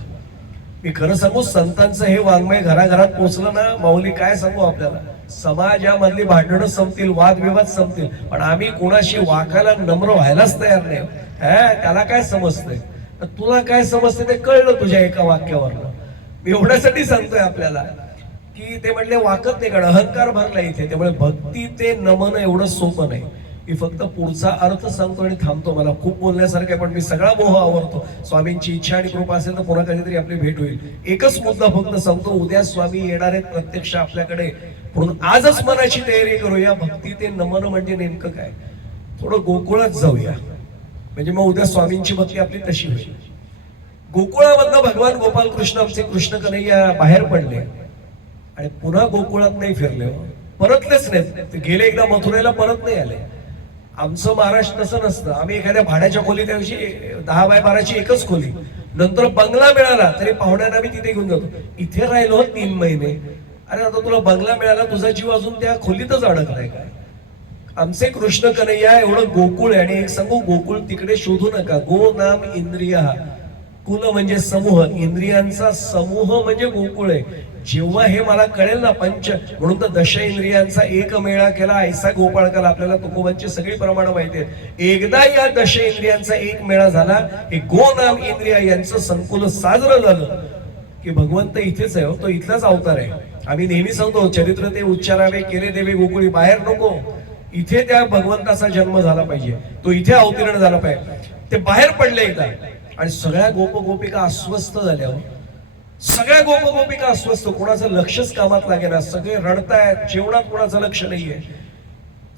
मी खरं सांगू, संतांचं हे वाङ्मय घराघरात पोचलं ना, माऊली काय सांगू आपल्याला, समाजामधली भांडणं संपतील, वादविवाद संपतील. पण आम्ही कोणाशी वाकायला नम्र व्हायलाच तयार नाही. त्याला काय समजतंय, तुला काय समजते ते कळलं तुझ्या एका वाक्यावरनं. मी एवढ्यासाठी सांगतोय आपल्याला की ते म्हणले वाकत नाही, कारण अहंकार भरला इथे. त्यामुळे भक्ती ते नमन एवढं सोपं नाही. मी फक्त पुढचा अर्थ सांगतो आणि थांबतो. मला खूप बोलण्यासारखं आहे, पण मी सगळा मोह आवडतो. स्वामींची इच्छा आणि कृपा असेल तर पुन्हा कधीतरी आपली भेट होईल. एकच मुद्दा फक्त सांगतो, उद्या स्वामी येणार आहेत प्रत्यक्ष आपल्याकडे, म्हणून आजच मनाची तयारी करूया. भक्ती ते नमन म्हणजे नेमकं काय, थोडं गोकुळात जाऊया, म्हणजे मग उद्या स्वामींची भक्ती आपली तशी होईल. गोकुळामधनं भगवान गोपाल कृष्ण, आमचे कृष्ण कन्हैया बाहेर पडले आणि पुन्हा गोकुळात नाही फिरले, परतलेच नाहीत. ते गेले एकदा मथुरेला, परत नाही आले. आमचं महाराष्ट्र तसं नसतं. आम्ही एखाद्या भाड्याच्या खोली, त्याविषयी 10 बाय 12ची एकच खोली, नंतर बंगला मिळाला तरी पाहुण्यांना आम्ही तिथे घेऊन जातो. इथे राहिलो 3 महिने, अरे आता तुला बंगला मिळाला, तुझा जीव अजून त्या खोलीतच अडकलाय का. आमचे कृष्ण कन्हैया एवढं गोकुळ आहे. आणि एक सांगू, गोकुळ तिकडे शोधू नका. गो नाम इंद्रिय, कुल म्हणजे समूह, इंद्रियांचा समूह म्हणजे गोकुळ आहे. जेव्हा हे मला कळेल ना, पंच म्हणून तर 10 इंद्रियांचा एक मेळा केला ऐसा गोपाळ केला. आपल्याला तुकोबांची सगळी प्रमाणं माहिती आहेत. एकदा या 10 इंद्रियांचा एक मेळा झाला, हे गो नाम इंद्रिय यांचं संकुल साजरं झालं की भगवंत इथेच आहे, तो इथलाच अवतार आहे. आम्ही नेहमी सांगतो, चरित्र ते उच्चारावे केले देवे गोकुळी, बाहेर नको, इथे त्या भगवंताचा जन्म झाला पाहिजे, तो इथे अवतीर्ण झाला पाहिजे. ते बाहेर पडले एकदा आणि सगळ्या गोपिका अस्वस्थ झाल्या. सगळ्या गोपिका अस्वस्थ, कोणाचं लक्षच कामात लागेना, सगळे रडतायत, जेवणात कोणाचं लक्ष नाहीये.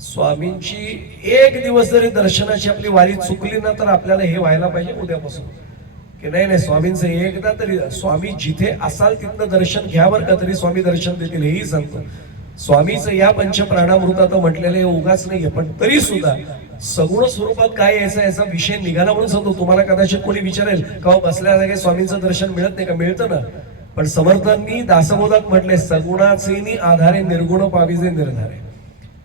स्वामींची एक दिवस जरी दर्शनाची आपली वारी चुकली ना, तर आपल्याला हे व्हायला पाहिजे उद्यापासून की नाही स्वामींचं एकदा तरी, स्वामी जिथे असाल तिथनं दर्शन घ्या बरं का, तरी स्वामी दर्शन देतील, हेही सांगतो. स्वामीचं या पंचप्राणामृतात म्हटलेलं उगाच नाहीये, पण तरी सुद्धा सगुण स्वरूपात काय याचा विषय निघाला म्हणून सांगतो. तुम्हाला कदाचित कोणी विचारेल का बसल्या जागे स्वामींचं दर्शन मिळत नाही का, मिळतं ना. पण समर्थांनी दासबोधात म्हटले, सगुणाचे आधारे निर्गुण पाविजे निर्धारे.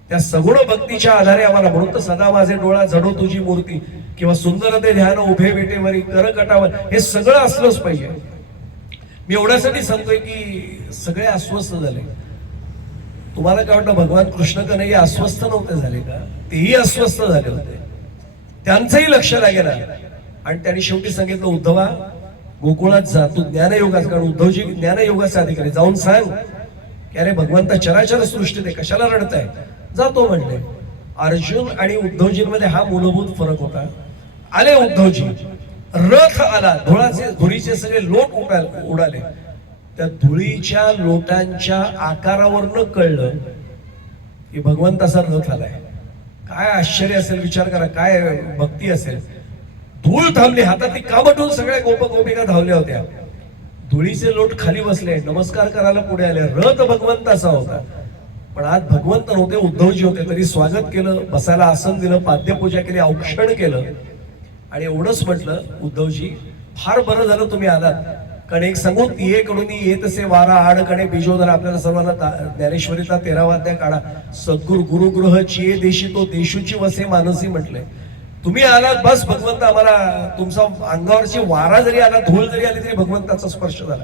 त्या सगुण भक्तीच्या आधारे आम्हाला, म्हणून तर सदा माझे डोळा जडो तुझी मूर्ती, किंवा सुंदर ते ध्यान उभे वेटेवरी कर कटावर, हे सगळं असलंच पाहिजे. मी एवढ्यासाठी सांगतोय की सगळे अस्वस्थ झाले. तुम्हाला काय वाटतं भगवान कृष्ण कन्हैया अस्वस्थ नव्हते झाले का? तेही अस्वस्थ झाले होते, त्यांचंही लक्ष लागेना. आणि त्यांनी शेवटी सांगितलं, उद्धवा गोकुळात जा, तू ज्ञानयोगात, कारण उद्धवजी ज्ञानयोगाचे अधिकारी, जाऊन सांग की अरे भगवंत चराचर सृष्टीत आहे, कशाला रडताय, जातो म्हणले. अर्जुन आणि उद्धवजींमध्ये हा मूलभूत फरक होता. आले उद्धवजी, रथ आला, धुळीचे सगळे लोट उडाले. त्या धुळीच्या लोटांच्या आकारावरनं कळलं की भगवंताचा रथ आलाय. काय आश्चर्य असेल, विचार करा, काय भक्ती असेल. धूळ थांबली, हातातली कामठून सगळ्या गोपिका धावल्या होत्या. धुळीचे लोट खाली बसले, नमस्कार करायला पुढे आले. रथ भगवंताचा होता, पण आज भगवंत नव्हते, उद्धवजी होते. तरी स्वागत केलं, बसायला आसन दिलं, पाद्यपूजा केली, औक्षण केलं. आणि एवढंच म्हटलं, उद्धवजी फार बरं झालं तुम्ही आलात, कारण एक सांगू, तिये कडून येत असे वारा आडकडे बीजोदर. आपल्याला सर्वांना ज्ञानेश्वरीचा 13वा अध्याय काढा. सद्गुरु गुरुगृह चिये देशी तो देशूची वसे मानसी म्हटलंय. तुम्ही आलात बस, भगवंत आम्हाला तुमचा अंगावरची वारा जरी आला, धूळ जरी आली तरी भगवंताचा स्पर्श झाला.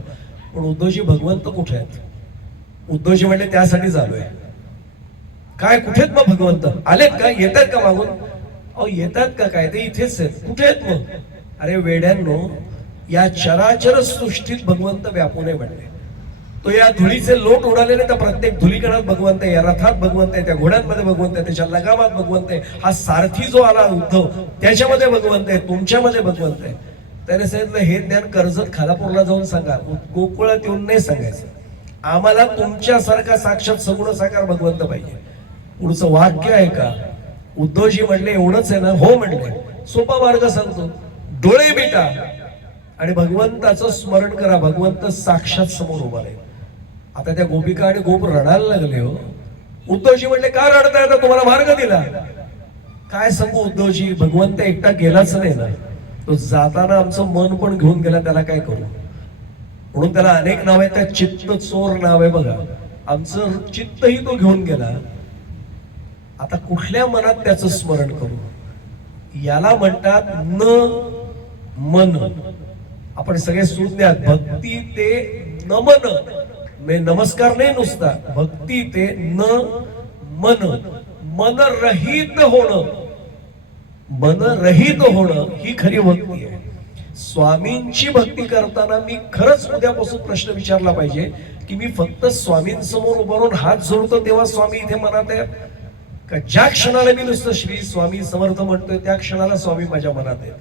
पण उद्धवजी भगवंत कुठे आहेत? उद्धवजी म्हणले त्यासाठीच आलोय. काय कुठे आहेत मग भगवंत? आलेत का? येत आहेत का मागून? अहो येतात का काय, ते इथेच आहेत. कुठे आहेत मग? अरे वेड्यांनो, या चराचर सृष्टीत भगवंत व्यापून आहे म्हणले. तो या धुळीचे लोट उडालेले, तर प्रत्येक धुलीकणात भगवंत आहे, या रथात भगवंत आहे, त्या घोड्यांमध्ये भगवंत आहे, त्याच्या लगामात भगवंत आहे. हा सारथी जो आला उद्धव, त्याच्यामध्ये भगवंत आहे, तुमच्यामध्ये भगवंत आहे. त्याने सांगितलं, हे ज्ञान कर्जत खालापूरला जाऊन सांगा, गोकुळात येऊन नाही सांगायचं. आम्हाला तुमच्यासारखा साक्षात सगुण साकार भगवंत पाहिजे. पुढचं वाक्य आहे का? उद्धवजी म्हणले एवढंच आहे ना? हो म्हणले. सोपा मार्ग सांगतो, डोळे मिटा आणि भगवंताचं स्मरण करा. भगवंत साक्षात समोर उभा आहे. आता त्या गोपिका आणि गोप रडायला लागले. हो उद्धवजी म्हणले, का रडताय? आता तुम्हाला मार्ग दिला. काय सांगू उद्धवजी, भगवंत एकटा गेलाच नाही ना, तो जाताना आमचं मन पण घेऊन गेला. त्याला काय करू? म्हणून त्याला अनेक नाव आहेत. त्या चित्त चोर नाव आहे बघा. आमचं चित्तही तो घेऊन गेला. आता कुठल्या मनात त्याचं स्मरण करू? याला म्हणतात न मन. आपण सगळे सुज्ञ आहात. भक्ती ते नमन, नमस्कार नाही नुसता, भक्ती ते न मन, मन रहित होणं. मन रहित होणं ही खरी भक्ती आहे. स्वामींची भक्ती करताना मी खरंच उद्यापासून प्रश्न विचारला पाहिजे की मी फक्त स्वामींसमोर उभं राहून हात जोडतो तेव्हा स्वामी इथे मनात आहेत का? ज्या क्षणाला मी नुसतं श्री स्वामी समर्थ म्हणतोय त्या क्षणाला स्वामी माझ्या मनात आहेत.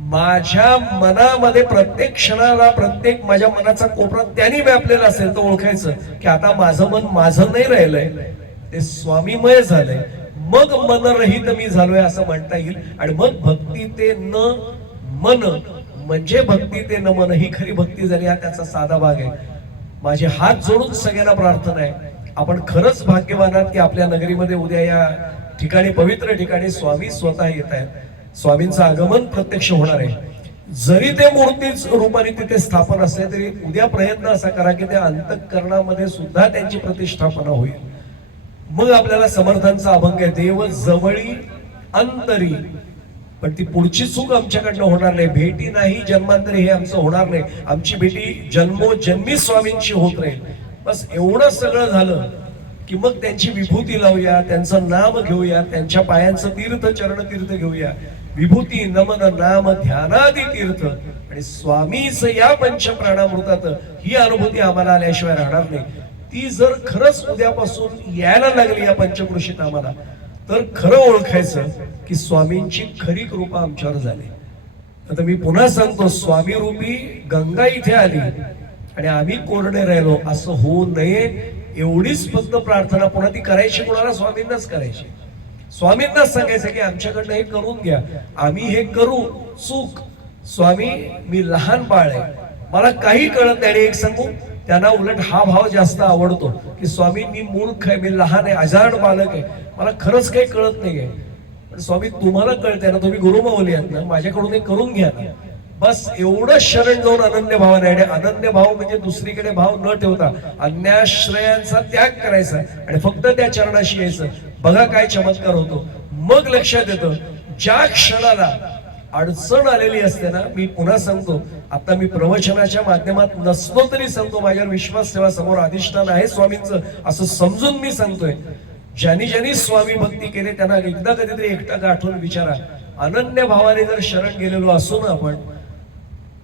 माझ्या मनामध्ये प्रत्येक क्षणाला, प्रत्येक माझ्या मनाचा कोपरा त्यांनी व्यापलेला असेल तर ओळखायचं की आता माझं मन माझं नाही राहिलंय, ते स्वामीमय झालंय. मग मनरहित मी झालोय असं म्हणता येईल. आणि मग भक्ती ते न मन म्हणजे भक्ती ते न मन ही खरी भक्ती झाली. हा त्याचा साधा भाग आहे. माझे हात जोडून सगळ्यांना प्रार्थना आहे, आपण खरंच भाग्यवान आहात की आपल्या नगरीमध्ये उद्या या ठिकाणी, पवित्र ठिकाणी स्वामी स्वतः येत आहेत. स्वामींचं आगमन प्रत्यक्ष होणार आहे. जरी ते मूर्तीच रूपाने तिथे स्थापन असले तरी उद्या प्रयत्न असा करा की त्या अंतःकरणामध्ये सुद्धा त्यांची प्रतिष्ठापना होईल. मग आपल्याला समर्थांचा अभंग आहे, देव जवळी अंतरी. पण ती पुढची चूक आमच्याकडनं होणार नाही. भेटी नाही जन्मांतरी हे आमचं होणार नाही. आमची भेटी जन्मोजन्मी स्वामींची होत राहील. बस एवढं सगळं झालं की मग त्यांची विभूती लावूया, त्यांचं नाम घेऊया, त्यांच्या पायांचं तीर्थ, चरण तीर्थ घेऊया. विभूती नमन नाम ध्यानादी तीर्थ आणि स्वामीच या पंचप्राणामृतात ही अनुभूती आम्हाला आल्याशिवाय राहणार नाही. ती जर खरंच उद्यापासून यायला लागली या पंचकृषीत आम्हाला, तर खरं ओळखायचं की स्वामींची खरी कृपा आमच्यावर झाली. आता मी पुन्हा सांगतो, स्वामी रूपी गंगा इथे आली आणि आम्ही कोरडे राहिलो असं होऊ नये एवढीच फक्त प्रार्थना. पुन्हा ती करायची कोणाला? स्वामींनाच करायची. स्वामींनाच सांगायचं की आमच्याकडनं हे करून घ्या, आम्ही हे करू. चूक स्वामी, मी लहान बाळ आहे, मला काही कळत नाही. एक सांगू, त्यांना उलट हा भाव जास्त आवडतो की स्वामी मी मूर्ख आहे, मी लहान आहे, अजाण बालक आहे, मला खरंच काही कळत नाहीये. पण स्वामी तुम्हाला कळतंय ना, तुम्ही गुरुमाऊली आहात ना, माझ्याकडून हे करून घ्या ना. बस एवढं शरण जाऊन अनन्य भावाने. आणि अनन्य भाव म्हणजे दुसरीकडे भाव न ठेवता अन्याश्रयांचा त्याग करायचा आणि फक्त त्या चरणाशी यायचं. बघा काय चमत्कार होतो. मग लक्षात येतं, ज्या क्षणाला अडचण आलेली असते ना, मी पुन्हा सांगतो, आता मी प्रवचनाच्या माध्यमात नसलो तरी सांगतो, माझ्यावर विश्वास ठेवा, समोर अधिष्ठान आहे स्वामींचं असं समजून मी सांगतोय. ज्यांनी ज्यांनी स्वामी भक्ती केली त्यांना एकदा कधीतरी एकटा गाठून विचारा, अनन्य भावाने जर शरण गेलेलो असो ना आपण,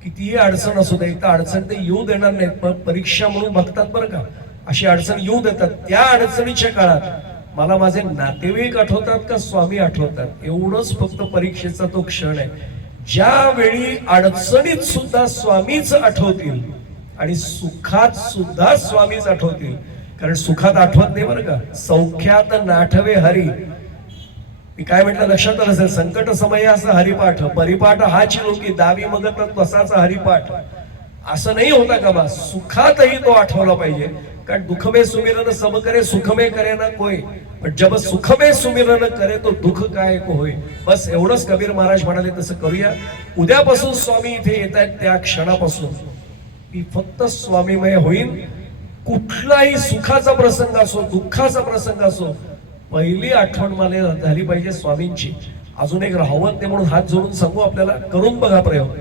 कितीही अडचण असू दे, एकदा अडचण ते येऊ देणार नाहीत, पण परीक्षा म्हणून बघतात बरं का, अशी अडचण येऊ देतात. त्या अडचणीच्या काळात मला माझे नातेवाईक आठवतात का स्वामी आठवतात, एवढंच फक्त परीक्षेचा तो क्षण आहे. ज्यावेळी अडचणीत सुद्धा स्वामीच आठवतील आणि सुखात सुद्धा स्वामीच आठवतील. कारण सुखात आठवत नाही बरं का, सौख्यात नाठवे हरी. मी काय म्हटलं लक्षात आलं असेल, संकट समय असं हरिपाठ, परिपाठ हाची लोकी, दावी मगत तसाचा हरिपाठ. असं नाही होता का बा, सुखातही तो आठवला पाहिजे. कारण दुख में सुमिरन सब करे, सुख में करे ना कोई, पण जब सुख में सुमिरन करे तो दुःख काय को होय. बस एवढंच कबीर महाराज म्हणाले, तसं करूया. उद्यापासून स्वामी इथे येत आहेत, त्या क्षणापासून मी फक्त स्वामीमय होईन. कुठलाही सुखाचा प्रसंग असो, दुःखाचा प्रसंग असो, पहिली आठवण मला झाली पाहिजे स्वामींची. अजून एक राहवत नाही म्हणून हात जोडून सांगू आपल्याला, करून बघा प्रयोग.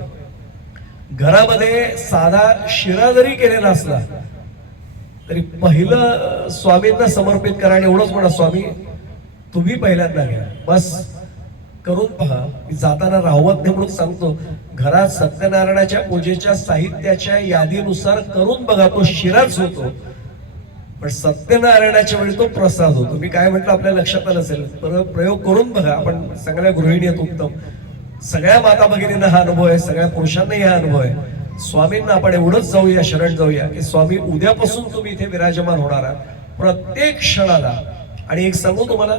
घरामध्ये साधा शिरा जरी केलेला असला तरी पहिलं स्वामींना समर्पित करा आणि एवढंच म्हणा, स्वामी तुम्ही पहिल्यांदा घ्या. बस करून पहा. मी जाताना राहवत नाही म्हणून सांगतो, घरात सत्यनारायणाच्या पूजेच्या साहित्याच्या यादीनुसार करून बघा, तो शिराच होतो, पण सत्यनारायणाच्या वेळी तो प्रसाद होतो. मी काय म्हटलं आपल्या लक्षात आलं असेल, प्रयोग करून बघा. आपण सगळ्या गृहिणी आहेत उत्तम, सगळ्या माता भगिनींना हा अनुभव आहे, सगळ्या पुरुषांनाही हा अनुभव आहे. स्वामींना आपण एवढंच जाऊया, शरण जाऊया की स्वामी उद्यापासून तुम्ही इथे विराजमान होणार आहात प्रत्येक क्षणाला. आणि एक सांगू तुम्हाला,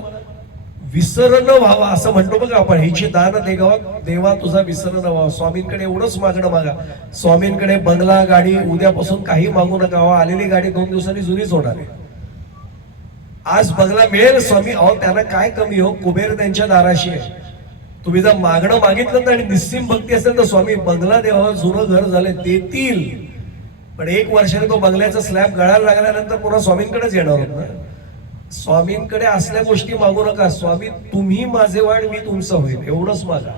विसर न व्हावा असं म्हणतो बघा आपण, हिची दान देगावा देवा तुझा विसर न व्हावा. स्वामींकडे एवढंच मागणं मागा. स्वामींकडे बंगला, गाडी उद्यापासून काही मागू नका. आलेली गाडी 2 दिवसांनी जुनीच होणार आहे. आज बंगला मिळेल स्वामी, अहो त्यांना काय कमी हो, कुबेर त्यांच्या दाराशी आहे. तुम्ही जर मागणं मागितलं आणि निस्सीम भक्ती असेल तर स्वामी बंगला देवा, जुनं घर झालंय देतील. पण 1 वर्षाने तो बंगल्याचा स्लॅब गळायला लागल्यानंतर पुन्हा स्वामींकडेच येणार होत ना. स्वामींकडे असल्या गोष्टी मागू नका. स्वामी तुम्ही माझे वाढ, मी तुमचं होईल, एवढंच मागा.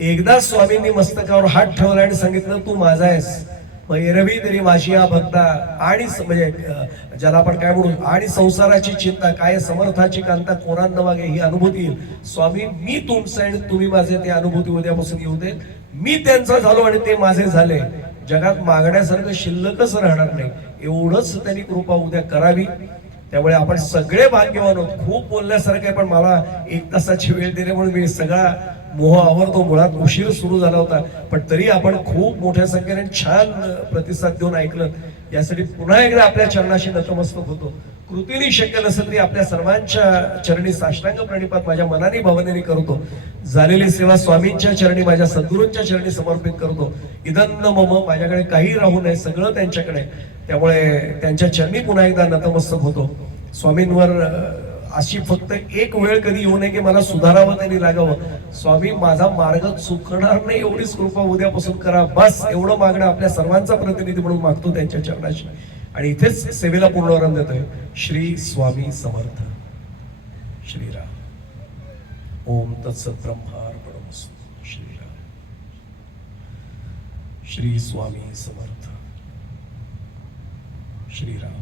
एकदा स्वामींनी मस्तकावर हात ठेवला आणि सांगितलं तू माझा आहेस, मग एरवी तरी माझी या भक्ता आणि म्हणजे ज्याला आपण काय म्हणू, आणि संसाराची चिंता काय, समर्थाची कांता कोणांन मागे, ही अनुभूती येईल. स्वामी मी तुमचं आणि तुम्ही माझे, ते अनुभूती उद्यापासून येऊ देत. मी त्यांचा झालो आणि ते माझे झाले. जगात मागण्यासारखं शिल्लकच राहणार नाही. एवढंच त्यांनी कृपा उद्या करावी. त्यामुळे आपण सगळे भाग्यवान आहोत. खूप बोलण्यासारखं आहे, पण मला 1 तासाची वेळ दिल्यामुळे मी सगळा मोह आवरतो. मुळात उशीर सुरू झाला होता, पण तरी आपण खूप मोठ्या संख्येने छान प्रतिसाद देऊन ऐकलं. यासाठी पुन्हा एकदा आपल्या चरणाशी नतमस्तक होतो. कृतीने शक्य नसेल तरी आपल्या सर्वांच्या चरणी साष्टांग प्रणिपात माझ्या मनाने भावनेने करतो. झालेली सेवा स्वामींच्या चरणी, माझ्या सद्गुरूंच्या चरणी समर्पित करतो. इदन्न मम, माझ्याकडे काही राहू नये, सगळं त्यांच्याकडे. त्यामुळे त्यांच्या चरणी पुन्हा एकदा नतमस्तक होतो. स्वामींवर अशी फक्त एक वेळ कधी येऊ नये की मला सुधारावं, त्यांनी लागावं. स्वामी माझा मार्ग चुकणार नाही एवढीच कृपा उद्यापासून करा. बस एवढं मागणं आपल्या सर्वांचा प्रतिनिधी म्हणून मागतो त्यांच्या चरणाशी. आणि इथेच सेवेला पूर्णविराम देतोय. श्री स्वामी समर्थ. श्रीराम. ओम तत्सत ब्रह्मार्पणमस्तु. श्रीराम. श्री स्वामी समर्थ. श्रीराम.